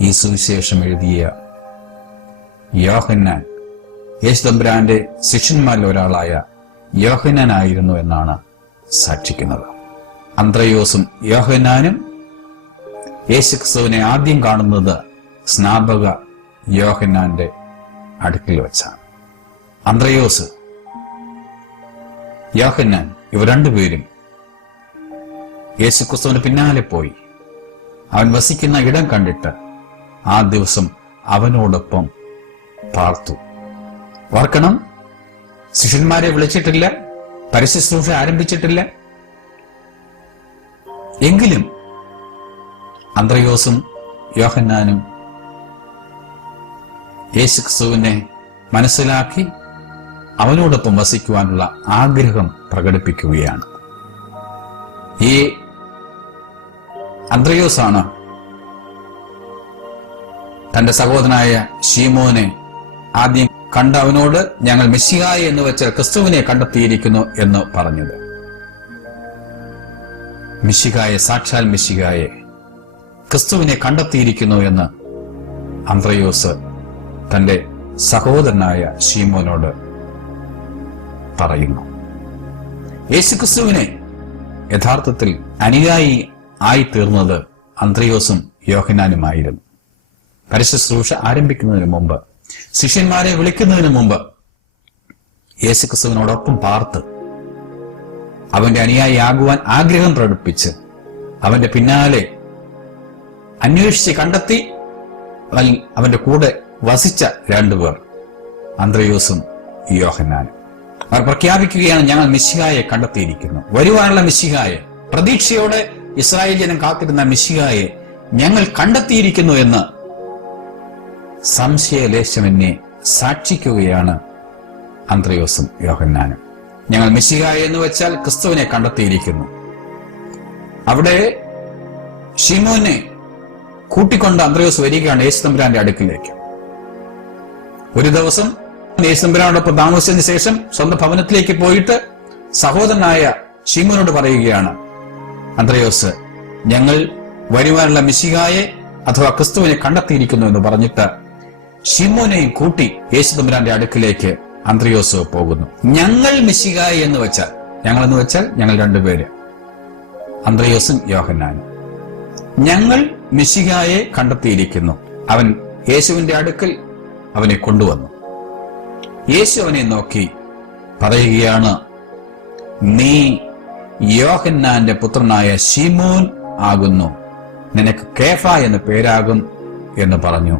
ഈ സുവിശേഷം എഴുതിയ യോഹന്നാൻ, യേശുതമ്പുരാന്റെ ശിഷ്യന്മാരിൽ ഒരാളായ യോഹന്നാൻ ആയിരുന്നു എന്നാണ് സാക്ഷിക്കുന്നത്. അന്ത്രയോസും യോഹന്നാനും യേശുക്രിസ്തുവിനെ ആദ്യം കാണുന്നത് സ്നാപക യോഹന്നാന്റെ അടുക്കൽ വെച്ചാണ്. അന്ത്രയോസ്, യോഹന്നാൻ ഇവർ രണ്ടുപേരും യേശുക്രിസ്തുവിന് പിന്നാലെ പോയി അവൻ വസിക്കുന്ന ഇടം കണ്ടിട്ട് ആ ദിവസം അവനോടൊപ്പം പാർത്തു. ഓർക്കണം, ശിഷ്യന്മാരെ വിളിച്ചിട്ടില്ല, പരസ്യശുശ്രൂഷ ആരംഭിച്ചിട്ടില്ല. എങ്കിലും അന്ത്രയോസും യോഹന്നാനും യേശുക്രിസ്തുവിനെ മനസ്സിലാക്കി അവനോടൊപ്പം വസിക്കുവാനുള്ള ആഗ്രഹം പ്രകടിപ്പിക്കുകയാണ്. ഈ അന്ത്രയോസാണ് തന്റെ സഹോദരനായ ശീമോനെ ആദ്യം കണ്ട അവനോട് ഞങ്ങൾ മെസ്സിഹായെ എന്ന് വെച്ച ക്രിസ്തുവിനെ കണ്ടെത്തിയിരിക്കുന്നു എന്ന് പറഞ്ഞത്. മിശിഹായെ, സാക്ഷാൽ മിശിഹായെ, ക്രിസ്തുവിനെ കണ്ടെത്തിയിരിക്കുന്നു എന്ന് അന്ത്രയോസ് തന്റെ സഹോദരനായ ശീമോനോട് പറയുന്നു. യേശുക്രിസ്തുവിനെ യഥാർത്ഥത്തിൽ അനുയായി ആയി തീർന്നത് അന്ത്രയോസും യോഹന്നാനുമായിരുന്നു. പരസ്യശുശ്രൂഷ ആരംഭിക്കുന്നതിന് മുമ്പ്, ശിഷ്യന്മാരെ വിളിക്കുന്നതിന് മുമ്പ് യേശുക്രിസ്തുവിനോടൊപ്പം പാർത്ത് അവന്റെ അനുയായി ആകുവാൻ ആഗ്രഹം പ്രകടിപ്പിച്ച് അവന്റെ പിന്നാലെ അന്വേഷിച്ച് കണ്ടെത്തി അവന്റെ കൂടെ വസിച്ച രണ്ടുപേർ അന്ത്രയോസും യോഹന്നാനും. അവർ പ്രഖ്യാപിക്കുകയാണ്, ഞങ്ങൾ മിശിഹായെ കണ്ടെത്തിയിരിക്കുന്നു. വരുവാനുള്ള മിശിഹായെ, പ്രതീക്ഷയോടെ ഇസ്രായേൽ ജനം കാത്തിരുന്ന മിശിഹായെ ഞങ്ങൾ കണ്ടെത്തിയിരിക്കുന്നു എന്ന് സംശയലേശമെന്നെ സാക്ഷിക്കുകയാണ് അന്ത്രയോസും യോഹന്നാനും. ഞങ്ങൾ മിശിഹായെ എന്ന് വെച്ചാൽ ക്രിസ്തുവിനെ കണ്ടെത്തിയിരിക്കുന്നു. അവിടെ ശിമോനെ കൂട്ടിക്കൊണ്ട് അന്ത്രയോസ് വരികയാണ് യേശുതമ്പുരാന്റെ അടുക്കിലേക്ക്. ഒരു ദിവസം യേശുതമ്പുരാനോടൊപ്പം താമസിച്ചതിന് ശേഷം സ്വന്തം ഭവനത്തിലേക്ക് പോയിട്ട് സഹോദരനായ ശിമോനോട് പറയുകയാണ്, അന്ത്രയോസ്, ഞങ്ങൾ വരുവാനുള്ള മിശിഹായെ അഥവാ ക്രിസ്തുവിനെ കണ്ടെത്തിയിരിക്കുന്നു എന്ന് പറഞ്ഞിട്ട് ശിമോനെയും കൂട്ടി യേശുതമ്പുരാന്റെ അടുക്കിലേക്ക് അന്ത്രയോസ് പോകുന്നു. ഞങ്ങൾ മിശിഹായെ എന്ന് വെച്ചാൽ, ഞങ്ങൾ രണ്ടുപേര്, അന്ത്രയോസും യോഹന്നാനും. ഞങ്ങൾ മിശിഹായെ കണ്ടെത്തിയിരിക്കുന്നു. അവൻ യേശുവിന്റെ അടുക്കൽ അവനെ കൊണ്ടുവന്നു. യേശു അവനെ നോക്കി പറയുകയാണ്, നീ യോഹന്നാന്റെ പുത്രനായ ശിമോൻ ആകുന്നു, നിനക്ക് കേഫ എന്ന് പേരാകും എന്ന് പറഞ്ഞു.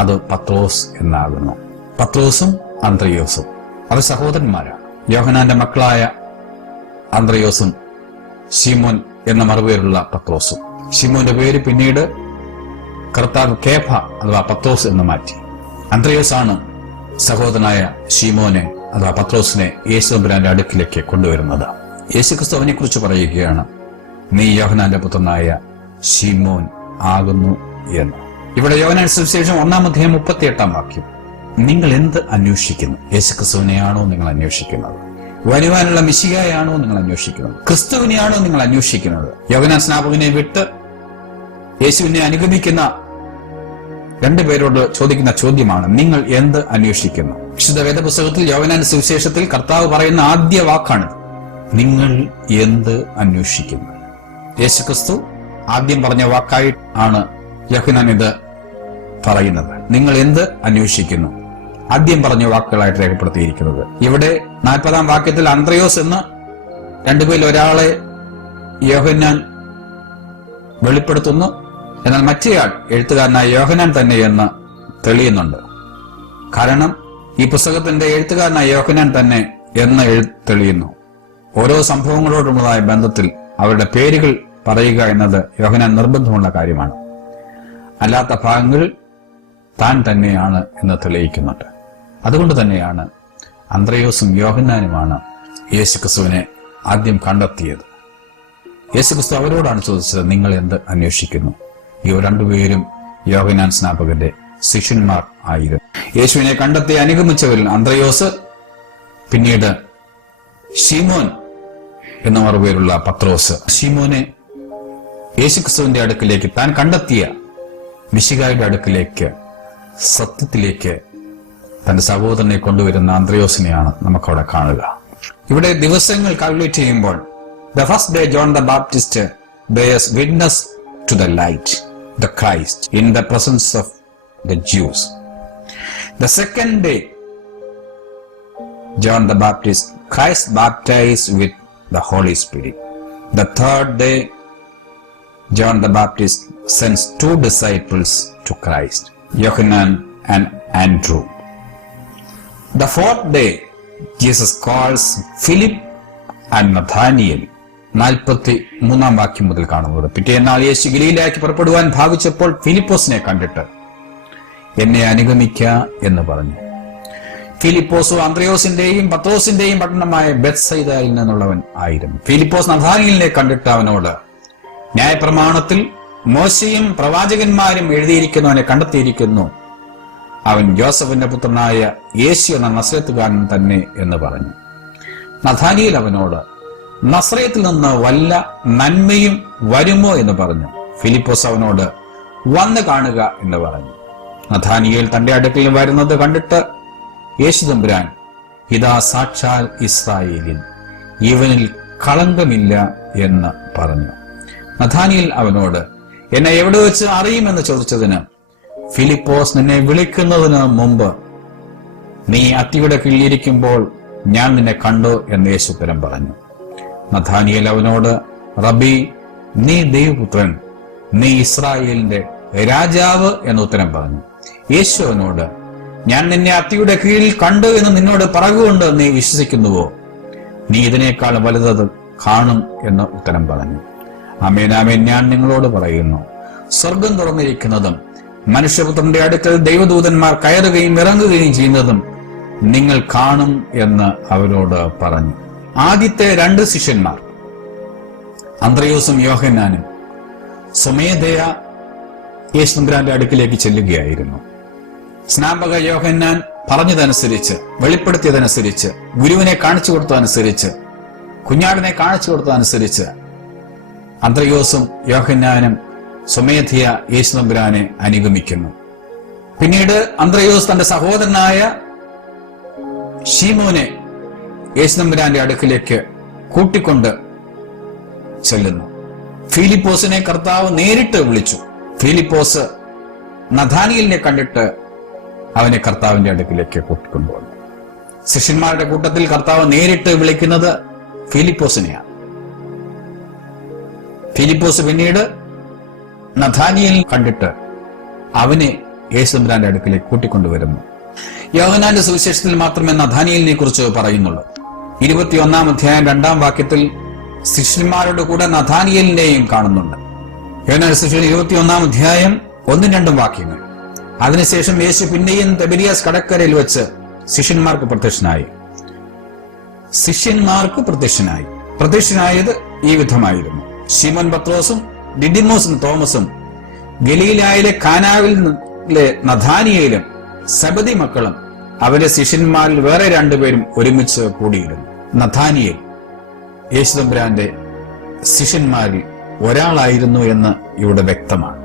അത് പത്രോസ് എന്നാകുന്നു. പത്രോസും അന്ത്രയോസും അവർ സഹോദരന്മാരാണ്. യോഹന്നാന്റെ മക്കളായ അന്ത്രയോസും ശിമോൻ എന്ന മറുപേരുള്ള പത്രോസും. ശിമോന്റെ പേര് പിന്നീട് കർത്താവ് കേഫ അഥവാ പത്രോസ് എന്ന് മാറ്റി. അന്ത്രയോസാണ് സഹോദരനായ ശിമോനെ അഥവാ പത്രോസിനെ യേശുതമ്പുരാന്റെ അടുക്കിലേക്ക് കൊണ്ടുവരുന്നത്. യേശുക്രിസ്തു അവനെ കുറിച്ച് പറയുകയാണ്, നീ യോഹന്നാന്റെ പുത്രനായ ശിമോൻ ആകുന്നു എന്ന്. ഇവിടെ യോഹന്നാൻ സുവിശേഷം 1:38 വാക്യം, നിങ്ങൾ എന്ത് അന്വേഷിക്കുന്നു? യേശുക്രിസ്തുവിനെയാണോ നിങ്ങൾ അന്വേഷിക്കുന്നത്? വരുവാനുള്ള മിശിഹായാണോ നിങ്ങൾ അന്വേഷിക്കുന്നത്? ക്രിസ്തുവിനെയാണോ നിങ്ങൾ അന്വേഷിക്കുന്നത്? യോഹന്നാൻ സ്നാപകനെ വിട്ട് യേശുവിനെ അനുഗമിക്കുന്ന രണ്ടുപേരോട് ചോദിക്കുന്ന ചോദ്യമാണ്, നിങ്ങൾ എന്ത് അന്വേഷിക്കുന്നു? വിശുദ്ധ വേദപുസ്തകത്തിൽ യോഹന്നാൻ സുവിശേഷത്തിൽ കർത്താവ് പറയുന്ന ആദ്യ വാക്കാണ്, നിങ്ങൾ എന്ത് അന്വേഷിക്കുന്നു? യേശുക്രിസ്തു ആദ്യം പറഞ്ഞ വാക്കായി ആണ് യോഹന്നാൻ ഇത് പറയുന്നത്. നിങ്ങൾ എന്ത് അന്വേഷിക്കുന്നു? ആദ്യം പറഞ്ഞ വാക്കുകളായിട്ട് രേഖപ്പെടുത്തിയിരിക്കുന്നത്. ഇവിടെ 40-ാം വാക്യത്തിൽ അന്ത്രയോസ് എന്ന് രണ്ടുപേരിൽ ഒരാളെ യോഹന്നാൻ വെളിപ്പെടുത്തുന്നു. എന്നാൽ മറ്റേയാൾ എഴുത്തുകാരനായ യോഹന്നാൻ തന്നെ എന്ന് തെളിയുന്നുണ്ട്. കാരണം ഈ പുസ്തകത്തിന്റെ എഴുത്തുകാരനായ യോഹന്നാൻ തന്നെ എന്ന് തെളിയുന്നു. ഓരോ സംഭവങ്ങളോടുമുള്ളതായ ബന്ധത്തിൽ അവരുടെ പേരുകൾ പറയുക എന്നത് യോഹന്നാൻ നിർബന്ധമുള്ള കാര്യമാണ്. അല്ലാത്ത ഭാഗങ്ങൾ താൻ തന്നെയാണ് എന്ന് തെളിയിക്കുന്നുണ്ട്. അതുകൊണ്ട് തന്നെയാണ് അന്ത്രയോസും യോഹന്നാനുമാണ് യേശുക്രിസ്തുവിനെ ആദ്യം കണ്ടെത്തിയത്. യേശുക്രിസ്തു അവരോടാണ് ചോദിച്ചത്, നിങ്ങൾ എന്ത് അന്വേഷിക്കുന്നു? ഇവർ രണ്ടുപേരും യോഹന്നാൻ സ്നാപകന്റെ ശിഷ്യന്മാർ ആയിരുന്നു. യേശുവിനെ കണ്ടെത്തി അനുഗമിച്ചവരിൽ അന്ത്രയോസ്, പിന്നീട് ശീമോൻ എന്ന മറുപേരുള്ള പത്രോസ്. ശീമോനെ യേശുക്രിസ്തുവിന്റെ അടുക്കിലേക്ക്, താൻ കണ്ടെത്തിയ മിശിഹായുടെ അടുക്കിലേക്ക്, സത്യത്തിലേക്ക് തന്റെ സഹോദരനെ കൊണ്ടുവരുന്ന അന്ത്രയോസിനെയാണ് നമുക്കവിടെ കാണുക. ഇവിടെ ദിവസങ്ങൾ കാൽക്കുലേറ്റ് ചെയ്യുമ്പോൾ the first day John the Baptist bears witness to the light, the Christ, in the presence of the Jews. The second day John the Baptist, Christ baptized with the Holy Spirit. The third day John the Baptist sends two disciples to Christ, Yohanan and Andrew. The fourth day Jesus calls Philip and Nathanael. 43 വാക്യം മുതൽ കാണുന്നത്. പിറ്റേന്നാൾ യേശു ഗലീലയിലേക്ക് പുറപ്പെടുവാൻ ഭാവിച്ചപ്പോൾ ഫിലിപ്പോസിനെ കണ്ടിട്ട് എന്നെ അനുഗമിക്ക എന്ന് പറഞ്ഞു. ഫിലിപ്പോസ് അന്ത്രയോസിന്റെയും പത്രോസിന്റെയും പട്ടണമായ ബെത്സയിദയിൽ നിന്നുള്ളവൻ ആയിരുന്നു. ഫിലിപ്പോസ് നഥാനിയേലിനെ കണ്ടിട്ട് അവനോട്, ന്യായപ്രമാണത്തിൽ മോശയും പ്രവാചകന്മാരും എഴുതിയിരിക്കുന്നവനെ കണ്ടെത്തിയിരിക്കുന്നു, അവൻ ജോസഫിന്റെ പുത്രനായ യേശു എന്ന നസ്രത്തുകാരൻ തന്നെ എന്ന് പറഞ്ഞു. നഥാനിയേൽ അവനോട്, നസ്രയത്തിൽ നിന്ന് വല്ല നന്മയും വരുമോ എന്ന് പറഞ്ഞു. ഫിലിപ്പോസ് അവനോട്, വന്ന് കാണുക എന്ന് പറഞ്ഞു. നഥാനിയേൽ തന്റെ അടുക്കൽ വരുന്നത് കണ്ടിട്ട് യേശു തമ്പുരാൻ, ഇതാ സാക്ഷാൽ ഇസ്രായേലിൻ, ഇവനിൽ കളങ്കമില്ല എന്ന് പറഞ്ഞു. നഥാനിയേൽ അവനോട്, എന്നെ എവിടെ വെച്ച് അറിയുമെന്ന് ചോദിച്ചതിന്, ഫിലിപ്പോസ് നിന്നെ വിളിക്കുന്നതിന് മുമ്പ് നീ അത്തിയുടെ കീഴിലിരിക്കുമ്പോൾ ഞാൻ നിന്നെ കണ്ടു എന്ന് യേശു ഉത്തരം പറഞ്ഞു. നഥാനിയേൽ അവനോട്, റബ്ബി, നീ ദൈവപുത്രൻ, നീ ഇസ്രായേലിന്റെ രാജാവ് എന്ന് ഉത്തരം പറഞ്ഞു. യേശു അവനോട്, ഞാൻ നിന്നെ അത്തിയുടെ കീഴിൽ കണ്ടു എന്ന് നിന്നോട് പറയുകൊണ്ട് നീ വിശ്വസിക്കുന്നുവോ? നീ ഇതിനേക്കാൾ വലുത് കാണും എന്ന് ഉത്തരം പറഞ്ഞു. ആമേൻ, ആമേൻ, ഞാൻ നിങ്ങളോട് പറയുന്നു, സ്വർഗം തുറന്നിരിക്കുന്നതും മനുഷ്യപുത്രന്റെ അടുക്കൽ ദൈവദൂതന്മാർ കയറുകയും ഇറങ്ങുകയും ചെയ്യുന്നതും നിങ്ങൾ കാണും എന്ന് അവരോട് പറഞ്ഞു. ആദ്യത്തെ 2 ശിഷ്യന്മാർ അന്ത്രയോസും യോഹന്നാനും സ്വമേധയാ യേശു തമ്പുരാന്റെ അടുക്കിലേക്ക് ചെല്ലുകയായിരുന്നു. സ്നാപക യോഹന്നാൻ പറഞ്ഞതനുസരിച്ച്, വെളിപ്പെടുത്തിയതനുസരിച്ച്, ഗുരുവിനെ കാണിച്ചു കൊടുത്തതനുസരിച്ച്, കുഞ്ഞാടിനെ കാണിച്ചു കൊടുത്തതനുസരിച്ച് അന്ത്രയോസും യോഹന്നാനും സ്വമേധയ യേശു തമ്പുരാനെ അനുഗമിക്കുന്നു. പിന്നീട് അന്ത്രയോസ് തന്റെ സഹോദരനായ ശീമോനെ യേശു തമ്പുരാന്റെ അടുക്കിലേക്ക് കൂട്ടിക്കൊണ്ട് ചെല്ലുന്നു. ഫിലിപ്പോസിനെ കർത്താവ് നേരിട്ട് വിളിച്ചു. ഫിലിപ്പോസ് നഥാനിയേലിനെ കണ്ടിട്ട് അവനെ കർത്താവിന്റെ അടുക്കിലേക്ക് കൂട്ടിക്കൊണ്ടുവന്നു. ശിഷ്യന്മാരുടെ കൂട്ടത്തിൽ കർത്താവ് നേരിട്ട് വിളിക്കുന്നത് ഫിലിപ്പോസിനെയാണ്. ഫിലിപ്പോസ് പിന്നീട് നഥാനിയേലിനെ കണ്ടിട്ട് അവനെ യേശു തമ്പുരാന്റെ അടുക്കിലേക്ക് കൂട്ടിക്കൊണ്ടുവരുന്നു. യോഹന്നാന്റെ സുവിശേഷത്തിൽ മാത്രമേ നഥാനിയേലിനെ കുറിച്ച് പറയുന്നുള്ളൂ. 21-ാം അധ്യായം 2-ാം വാക്യത്തിൽ ശിഷ്യന്മാരുടെ കൂടെ നഥാനിയേലിനെയും കാണുന്നുണ്ട്. യോഹന്നാന്റെ സുവിശേഷം 21-ാം അധ്യായം 1-2 വാക്യങ്ങൾ. അതിനുശേഷം യേശു പിന്നെയും തിബരിയാസ് കടക്കരയിൽ വെച്ച് ശിഷ്യന്മാർക്ക് പ്രത്യക്ഷനായത് ഈ വിധമായിരുന്നു. ശിമോൻ പത്രോസും ദിദിമോസും തോമസും ഗലീലായിലെ കാനാവിലെ നഥാനിയേലും സബദി മക്കളും അവന്റെ ശിഷ്യന്മാരിൽ വേറെ 2 പേരും ഒരുമിച്ച് കൂടിയിരുന്നു. നഥാനിയേൽ യേശു തമ്പുരാന്റെ ശിഷ്യന്മാരിൽ ഒരാളായിരുന്നു എന്ന് ഇവിടെ വ്യക്തമാണ്.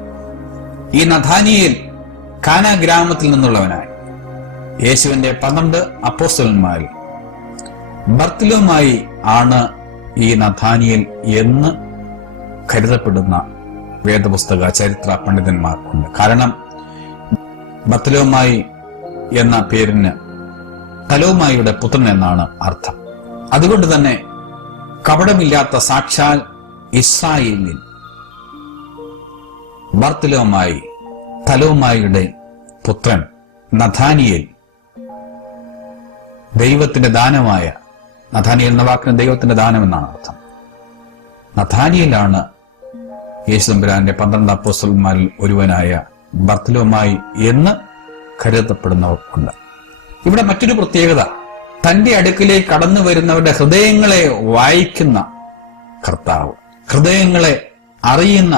ഈ നഥാനിയേൽ കാനാ ഗ്രാമത്തിൽ നിന്നുള്ളവനായി. യേശുവിന്റെ 12 അപ്പോസ്തലന്മാരിൽ ബർത്തലോമായി ആണ് ഈ നഥാനിയേൽ എന്ന് കരുതപ്പെടുന്ന വേദപുസ്തക ചരിത്ര പണ്ഡിതന്മാർക്കുണ്ട്. കാരണം ബർത്തലോമായി എന്ന പേരിന് തലോമായിയുടെ പുത്രൻ എന്നാണ് അർത്ഥം. അതുകൊണ്ട് തന്നെ കപടമില്ലാത്ത സാക്ഷാൽ ഇസ്രായേലിൽ ബർത്തലോമായി, തലോമായിയുടെ പുത്രൻ നഥാനിയേൽ, ദൈവത്തിന്റെ ദാനമായ, നഥാനിയേൽ എന്ന വാക്കിന് ദൈവത്തിന്റെ ദാനം എന്നാണ് അർത്ഥം. നഥാനിയേലാണ് യേശു തമ്പുരാന്റെ 12 അപ്പോസ്തലന്മാരിൽ ഒരുവനായ ബർത്തലോമായി എന്ന് കരുതപ്പെടുന്നവർക്കുണ്ട്. ഇവിടെ മറ്റൊരു പ്രത്യേകത, തന്റെ അടുക്കിലേക്ക് കടന്നു വരുന്നവരുടെ ഹൃദയങ്ങളെ വായിക്കുന്ന കർത്താവ്. ഹൃദയങ്ങളെ അറിയുന്ന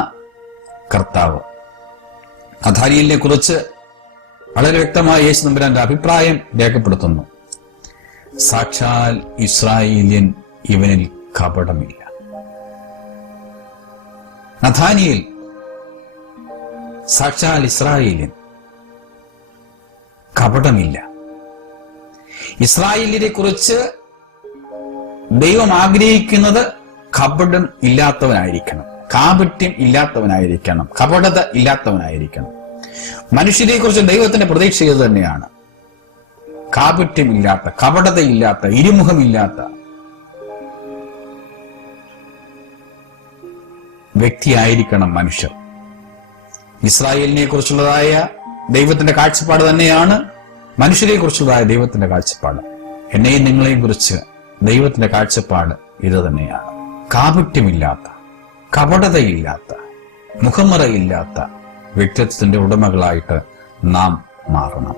കർത്താവ്. നഥാനിയേലിനെ കുറിച്ച് വളരെ വ്യക്തമായി യേശു തമ്പുരാന്റെ അഭിപ്രായം രേഖപ്പെടുത്തുന്നു. സാക്ഷാൽ ഇസ്രായേല്യൻ, ഇവനിൽ കപടമില്ല. നഥാനിയേൽ സാക്ഷാൽ ഇസ്രായേല്യൻ, കപടമില്ല. ഇസ്രായേലിനെ കുറിച്ച് ദൈവം ആഗ്രഹിക്കുന്നത് കപടം ഇല്ലാത്തവനായിരിക്കണം, കാപട്യം ഇല്ലാത്തവനായിരിക്കണം, കപടത ഇല്ലാത്തവനായിരിക്കണം. മനുഷ്യരെ കുറിച്ച് ദൈവത്തിന്റെ പ്രതീക്ഷ ഇത് തന്നെയാണ്. കാപട്യമില്ലാത്ത, കപടതയില്ലാത്ത, ഇരുമുഖമില്ലാത്ത വ്യക്തിയായിരിക്കണം മനുഷ്യർ. ഇസ്രായേലിനെ കുറിച്ചുള്ളതായ ദൈവത്തിന്റെ കാഴ്ചപ്പാട് തന്നെയാണ് മനുഷ്യരെ കുറിച്ചുള്ളതായ ദൈവത്തിന്റെ കാഴ്ചപ്പാട്. എന്നെയും നിങ്ങളെയും കുറിച്ച് ദൈവത്തിന്റെ കാഴ്ചപ്പാട് ഇത് തന്നെയാണ്. കാപട്യമില്ലാത്ത, കപടതയില്ലാത്ത, മുഖമറയില്ലാത്ത വ്യക്തിത്വത്തിന്റെ ഉടമകളായിട്ട് നാം മാറണം.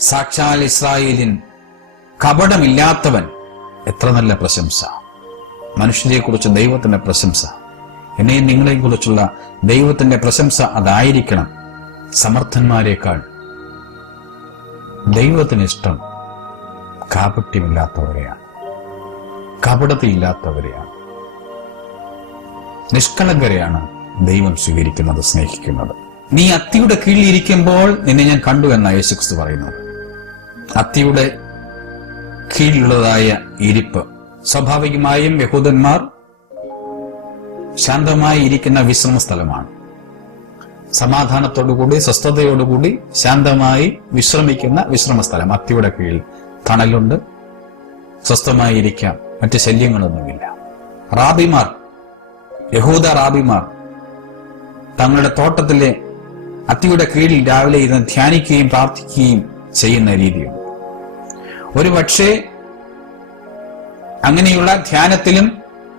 സാക്ഷാൽ ഇസ്രായേലിൻ, കപടമില്ലാത്തവൻ. എത്ര നല്ല പ്രശംസ! മനുഷ്യരെ കുറിച്ച് ദൈവത്തിന്റെ പ്രശംസ, എന്നെയും നിങ്ങളെയും കുറിച്ചുള്ള ദൈവത്തിന്റെ പ്രശംസ അതായിരിക്കണം. സമർത്ഥന്മാരെക്കാൾ ദൈവത്തിന് ഇഷ്ടം കാപട്യമില്ലാത്തവരെയാണ്, കപടതയില്ലാത്തവരെയാണ്, നിഷ്കളങ്കരെയാണ് ദൈവം സ്വീകരിക്കുന്നത്, സ്നേഹിക്കുന്നത്. നീ അത്തിയുടെ കീഴിൽ ഇരിക്കുമ്പോൾ നിന്നെ ഞാൻ കണ്ടു എന്നാണ് യേശുക്രിസ്തു പറയുന്നത്. അത്തിയുടെ കീഴിലുള്ളതായ ഇരിപ്പ് സ്വാഭാവികമായും യഹൂദന്മാർ ശാന്തമായി ഇരിക്കുന്ന വിശ്രമ സ്ഥലമാണ്. സമാധാനത്തോടുകൂടി, സ്വസ്ഥതയോടുകൂടി ശാന്തമായി വിശ്രമിക്കുന്ന വിശ്രമ സ്ഥലം. അത്തിയുടെ കീഴിൽ തണലുണ്ട്, സ്വസ്ഥമായി ഇരിക്കാം, മറ്റ് ശല്യങ്ങളൊന്നുമില്ല. റാബിമാർ, യഹൂദ റാബിമാർ തങ്ങളുടെ തോട്ടത്തിലെ അത്തിയുടെ കീഴിൽ രാവിലെ ഇരുന്ന് ധ്യാനിക്കുകയും പ്രാർത്ഥിക്കുകയും ചെയ്യുന്ന രീതിയുണ്ട്. ഒരു പക്ഷേ അങ്ങനെയുള്ള ധ്യാനത്തിലും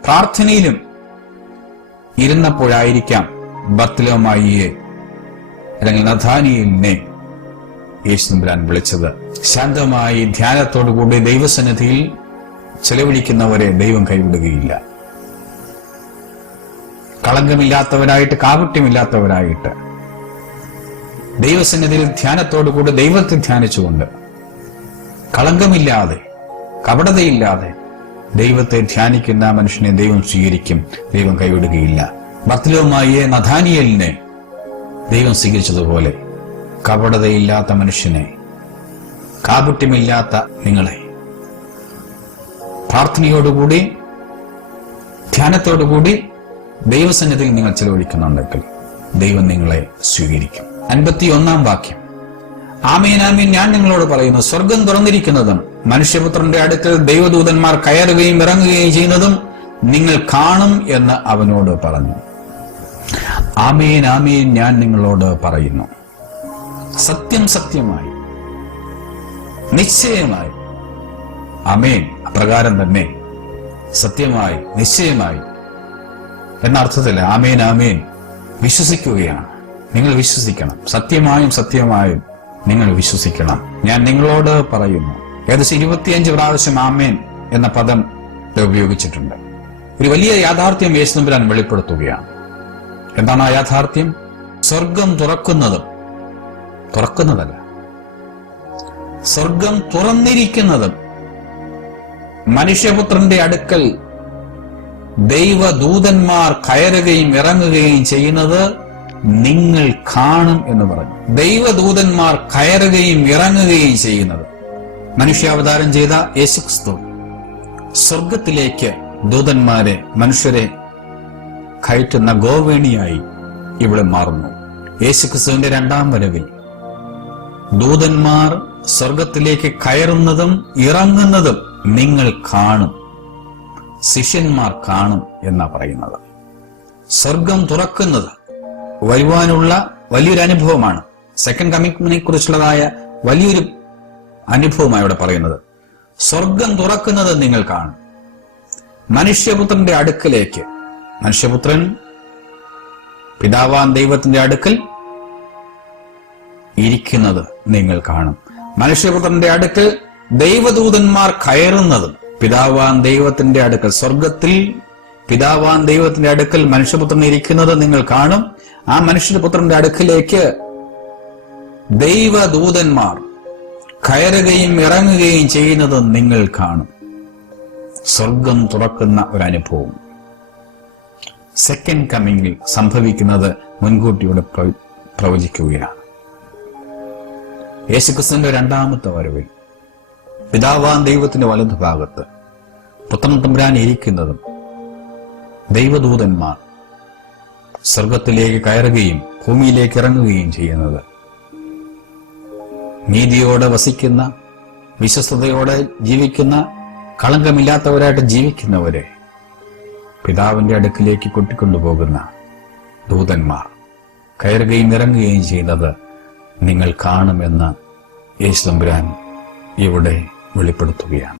പ്രാർത്ഥനയിലും ഇരുന്നപ്പോഴായിരിക്കാം ബർത്ലഹേമിയെ അല്ലെങ്കിൽ നഥാനിയേലിനെ യേശു തമ്പുരാൻ വിളിച്ചത്. ശാന്തമായി ധ്യാനത്തോടുകൂടി ദൈവസന്നിധിയിൽ ചെലവഴിക്കുന്നവരെ ദൈവം കൈവിടുകയില്ല. കളങ്കമില്ലാത്തവരായിട്ട്, കാപട്യമില്ലാത്തവരായിട്ട് ദൈവസന്നിധിയിൽ ധ്യാനത്തോടുകൂടി ദൈവത്തെ ധ്യാനിച്ചുകൊണ്ട്, കളങ്കമില്ലാതെ, കപടതയില്ലാതെ ദൈവത്തെ ധ്യാനിക്കുന്ന മനുഷ്യനെ ദൈവം സ്വീകരിക്കും, ദൈവം കൈവിടുകയില്ല. ബർത്ലഹേമിയെ, നഥാനിയേലിനെ ദൈവം സ്വീകരിച്ചതുപോലെ കപടതയില്ലാത്ത മനുഷ്യനെ, കാപട്യമില്ലാത്ത നിങ്ങളെ പ്രാർത്ഥനയോടുകൂടി, ധ്യാനത്തോടുകൂടി ദൈവസന്നിധിയിൽ നിങ്ങൾ ചെലവഴിക്കുന്നുണ്ടെങ്കിൽ ദൈവം നിങ്ങളെ സ്വീകരിക്കും. 51-ാം വാക്യം. ആമേൻ ആമേൻ, ഞാൻ നിങ്ങളോട് പറയുന്നു, സ്വർഗം തുറന്നിരിക്കുന്നതും മനുഷ്യപുത്രന്റെ അടുക്കൽ ദൈവദൂതന്മാർ കയറുകയും ഇറങ്ങുകയും ചെയ്യുന്നതും നിങ്ങൾ കാണും എന്ന് അവനോട് പറഞ്ഞു. ആമേൻ ആമേൻ, ഞാൻ നിങ്ങളോട് പറയുന്നു. സത്യം സത്യമായി, നിശ്ചയമായി, ആമേൻ, അപ്രകാരം തന്നെ, സത്യമായി, നിശ്ചയമായി എന്ന അർത്ഥത്തിൽ ആമേൻ ആമേൻ വിശ്വസിക്കുകയാണ്. നിങ്ങൾ വിശ്വസിക്കണം. സത്യമായും സത്യമായും നിങ്ങൾ വിശ്വസിക്കണം. ഞാൻ നിങ്ങളോട് പറയുന്നു. ഏകദേശം 25 പ്രാവശ്യം ആമേൻ എന്ന പദം ഉപയോഗിച്ചിട്ടുണ്ട്. ഒരു വലിയ യാഥാർത്ഥ്യം യേശു തമ്പുരാൻ വെളിപ്പെടുത്തുകയാണ്. എന്താണ് ആ യാഥാർത്ഥ്യം? സ്വർഗം തുറക്കുന്നതല്ല, സ്വർഗം തുറന്നിരിക്കുന്നതും മനുഷ്യപുത്രന്റെ അടുക്കൽ ദൈവദൂതന്മാർ കയറുകയും ഇറങ്ങുകയും ചെയ്യുന്നത് നിങ്ങൾ കാണും എന്ന് പറഞ്ഞു. ദൈവദൂതന്മാർ കയറുകയും ഇറങ്ങുകയും ചെയ്യുന്നത്. മനുഷ്യാവതാരം ചെയ്ത യേശുക്രിസ്തു സ്വർഗത്തിലേക്ക് ദൂതന്മാരെ, മനുഷ്യരെ കയറ്റുന്ന ഗോവേണിയായി ഇവിടെ മാറുന്നു. യേശുക്രിസ്തുവിന്റെ 2-ാം വരവിൽ ദൂതന്മാർ സ്വർഗത്തിലേക്ക് കയറുന്നതും ഇറങ്ങുന്നതും നിങ്ങൾ കാണും, ശിഷ്യന്മാർ കാണും എന്നാ പറയുന്നത്. സ്വർഗം തുറക്കുന്നത് വരുവാനുള്ള വലിയൊരു അനുഭവമാണ്. സെക്കൻഡ് കമ്മിങ്ങിനെ കുറിച്ചുള്ളതായ വലിയൊരു അനുഭവമാണ് ഇവിടെ പറയുന്നത്. സ്വർഗം തുറക്കുന്നത് നിങ്ങൾ കാണും. മനുഷ്യപുത്രന്റെ അടുക്കലേക്ക്, മനുഷ്യപുത്രൻ പിതാവാൻ ദൈവത്തിന്റെ അടുക്കൽ ഇരിക്കുന്നത് നിങ്ങൾ കാണും. മനുഷ്യപുത്രന്റെ അടുക്കൽ ദൈവദൂതന്മാർ കയറുന്നതും പിതാവാൻ ദൈവത്തിന്റെ അടുക്കൽ, സ്വർഗത്തിൽ പിതാവാൻ ദൈവത്തിന്റെ അടുക്കൽ മനുഷ്യപുത്രൻ ഇരിക്കുന്നത് നിങ്ങൾ കാണും. ആ മനുഷ്യപുത്രന്റെ അടുക്കിലേക്ക് ദൈവദൂതന്മാർ കയറുകയും ഇറങ്ങുകയും ചെയ്യുന്നത് നിങ്ങൾ കാണും. സ്വർഗം തുറക്കുന്ന ഒരു അനുഭവം സെക്കൻഡ് കമ്മിങ്ങിൽ സംഭവിക്കുന്നത് മുൻകൂട്ടിയോടെ പ്രവചിക്കുകയാണ്. യേശുക്രിസ്തുവിന്റെ രണ്ടാമത്തെ വരവിൽ പിതാവാൻ ദൈവത്തിന്റെ വലതുഭാഗത്ത് പുത്രൻ തമ്പുരാൻ ഇരിക്കുന്നതും ദൈവദൂതന്മാർ സ്വർഗത്തിലേക്ക് കയറുകയും ഭൂമിയിലേക്ക് ഇറങ്ങുകയും ചെയ്യുന്നത് നീതിയോടെ വസിക്കുന്ന, വിശ്വസ്തയോടെ ജീവിക്കുന്ന, കളങ്കമില്ലാത്തവരായിട്ട് ജീവിക്കുന്നവരെ പിതാവിന്റെ അടുക്കിലേക്ക് കൂട്ടിക്കൊണ്ടുപോകുന്ന ദൂതന്മാർ കയറുകയും ഇറങ്ങുകയും ചെയ്യുന്നത് നിങ്ങൾ കാണുമെന്ന് യേശു തമ്പുരാൻ ഇവിടെ വെളിപ്പെടുത്തുകയാണ്.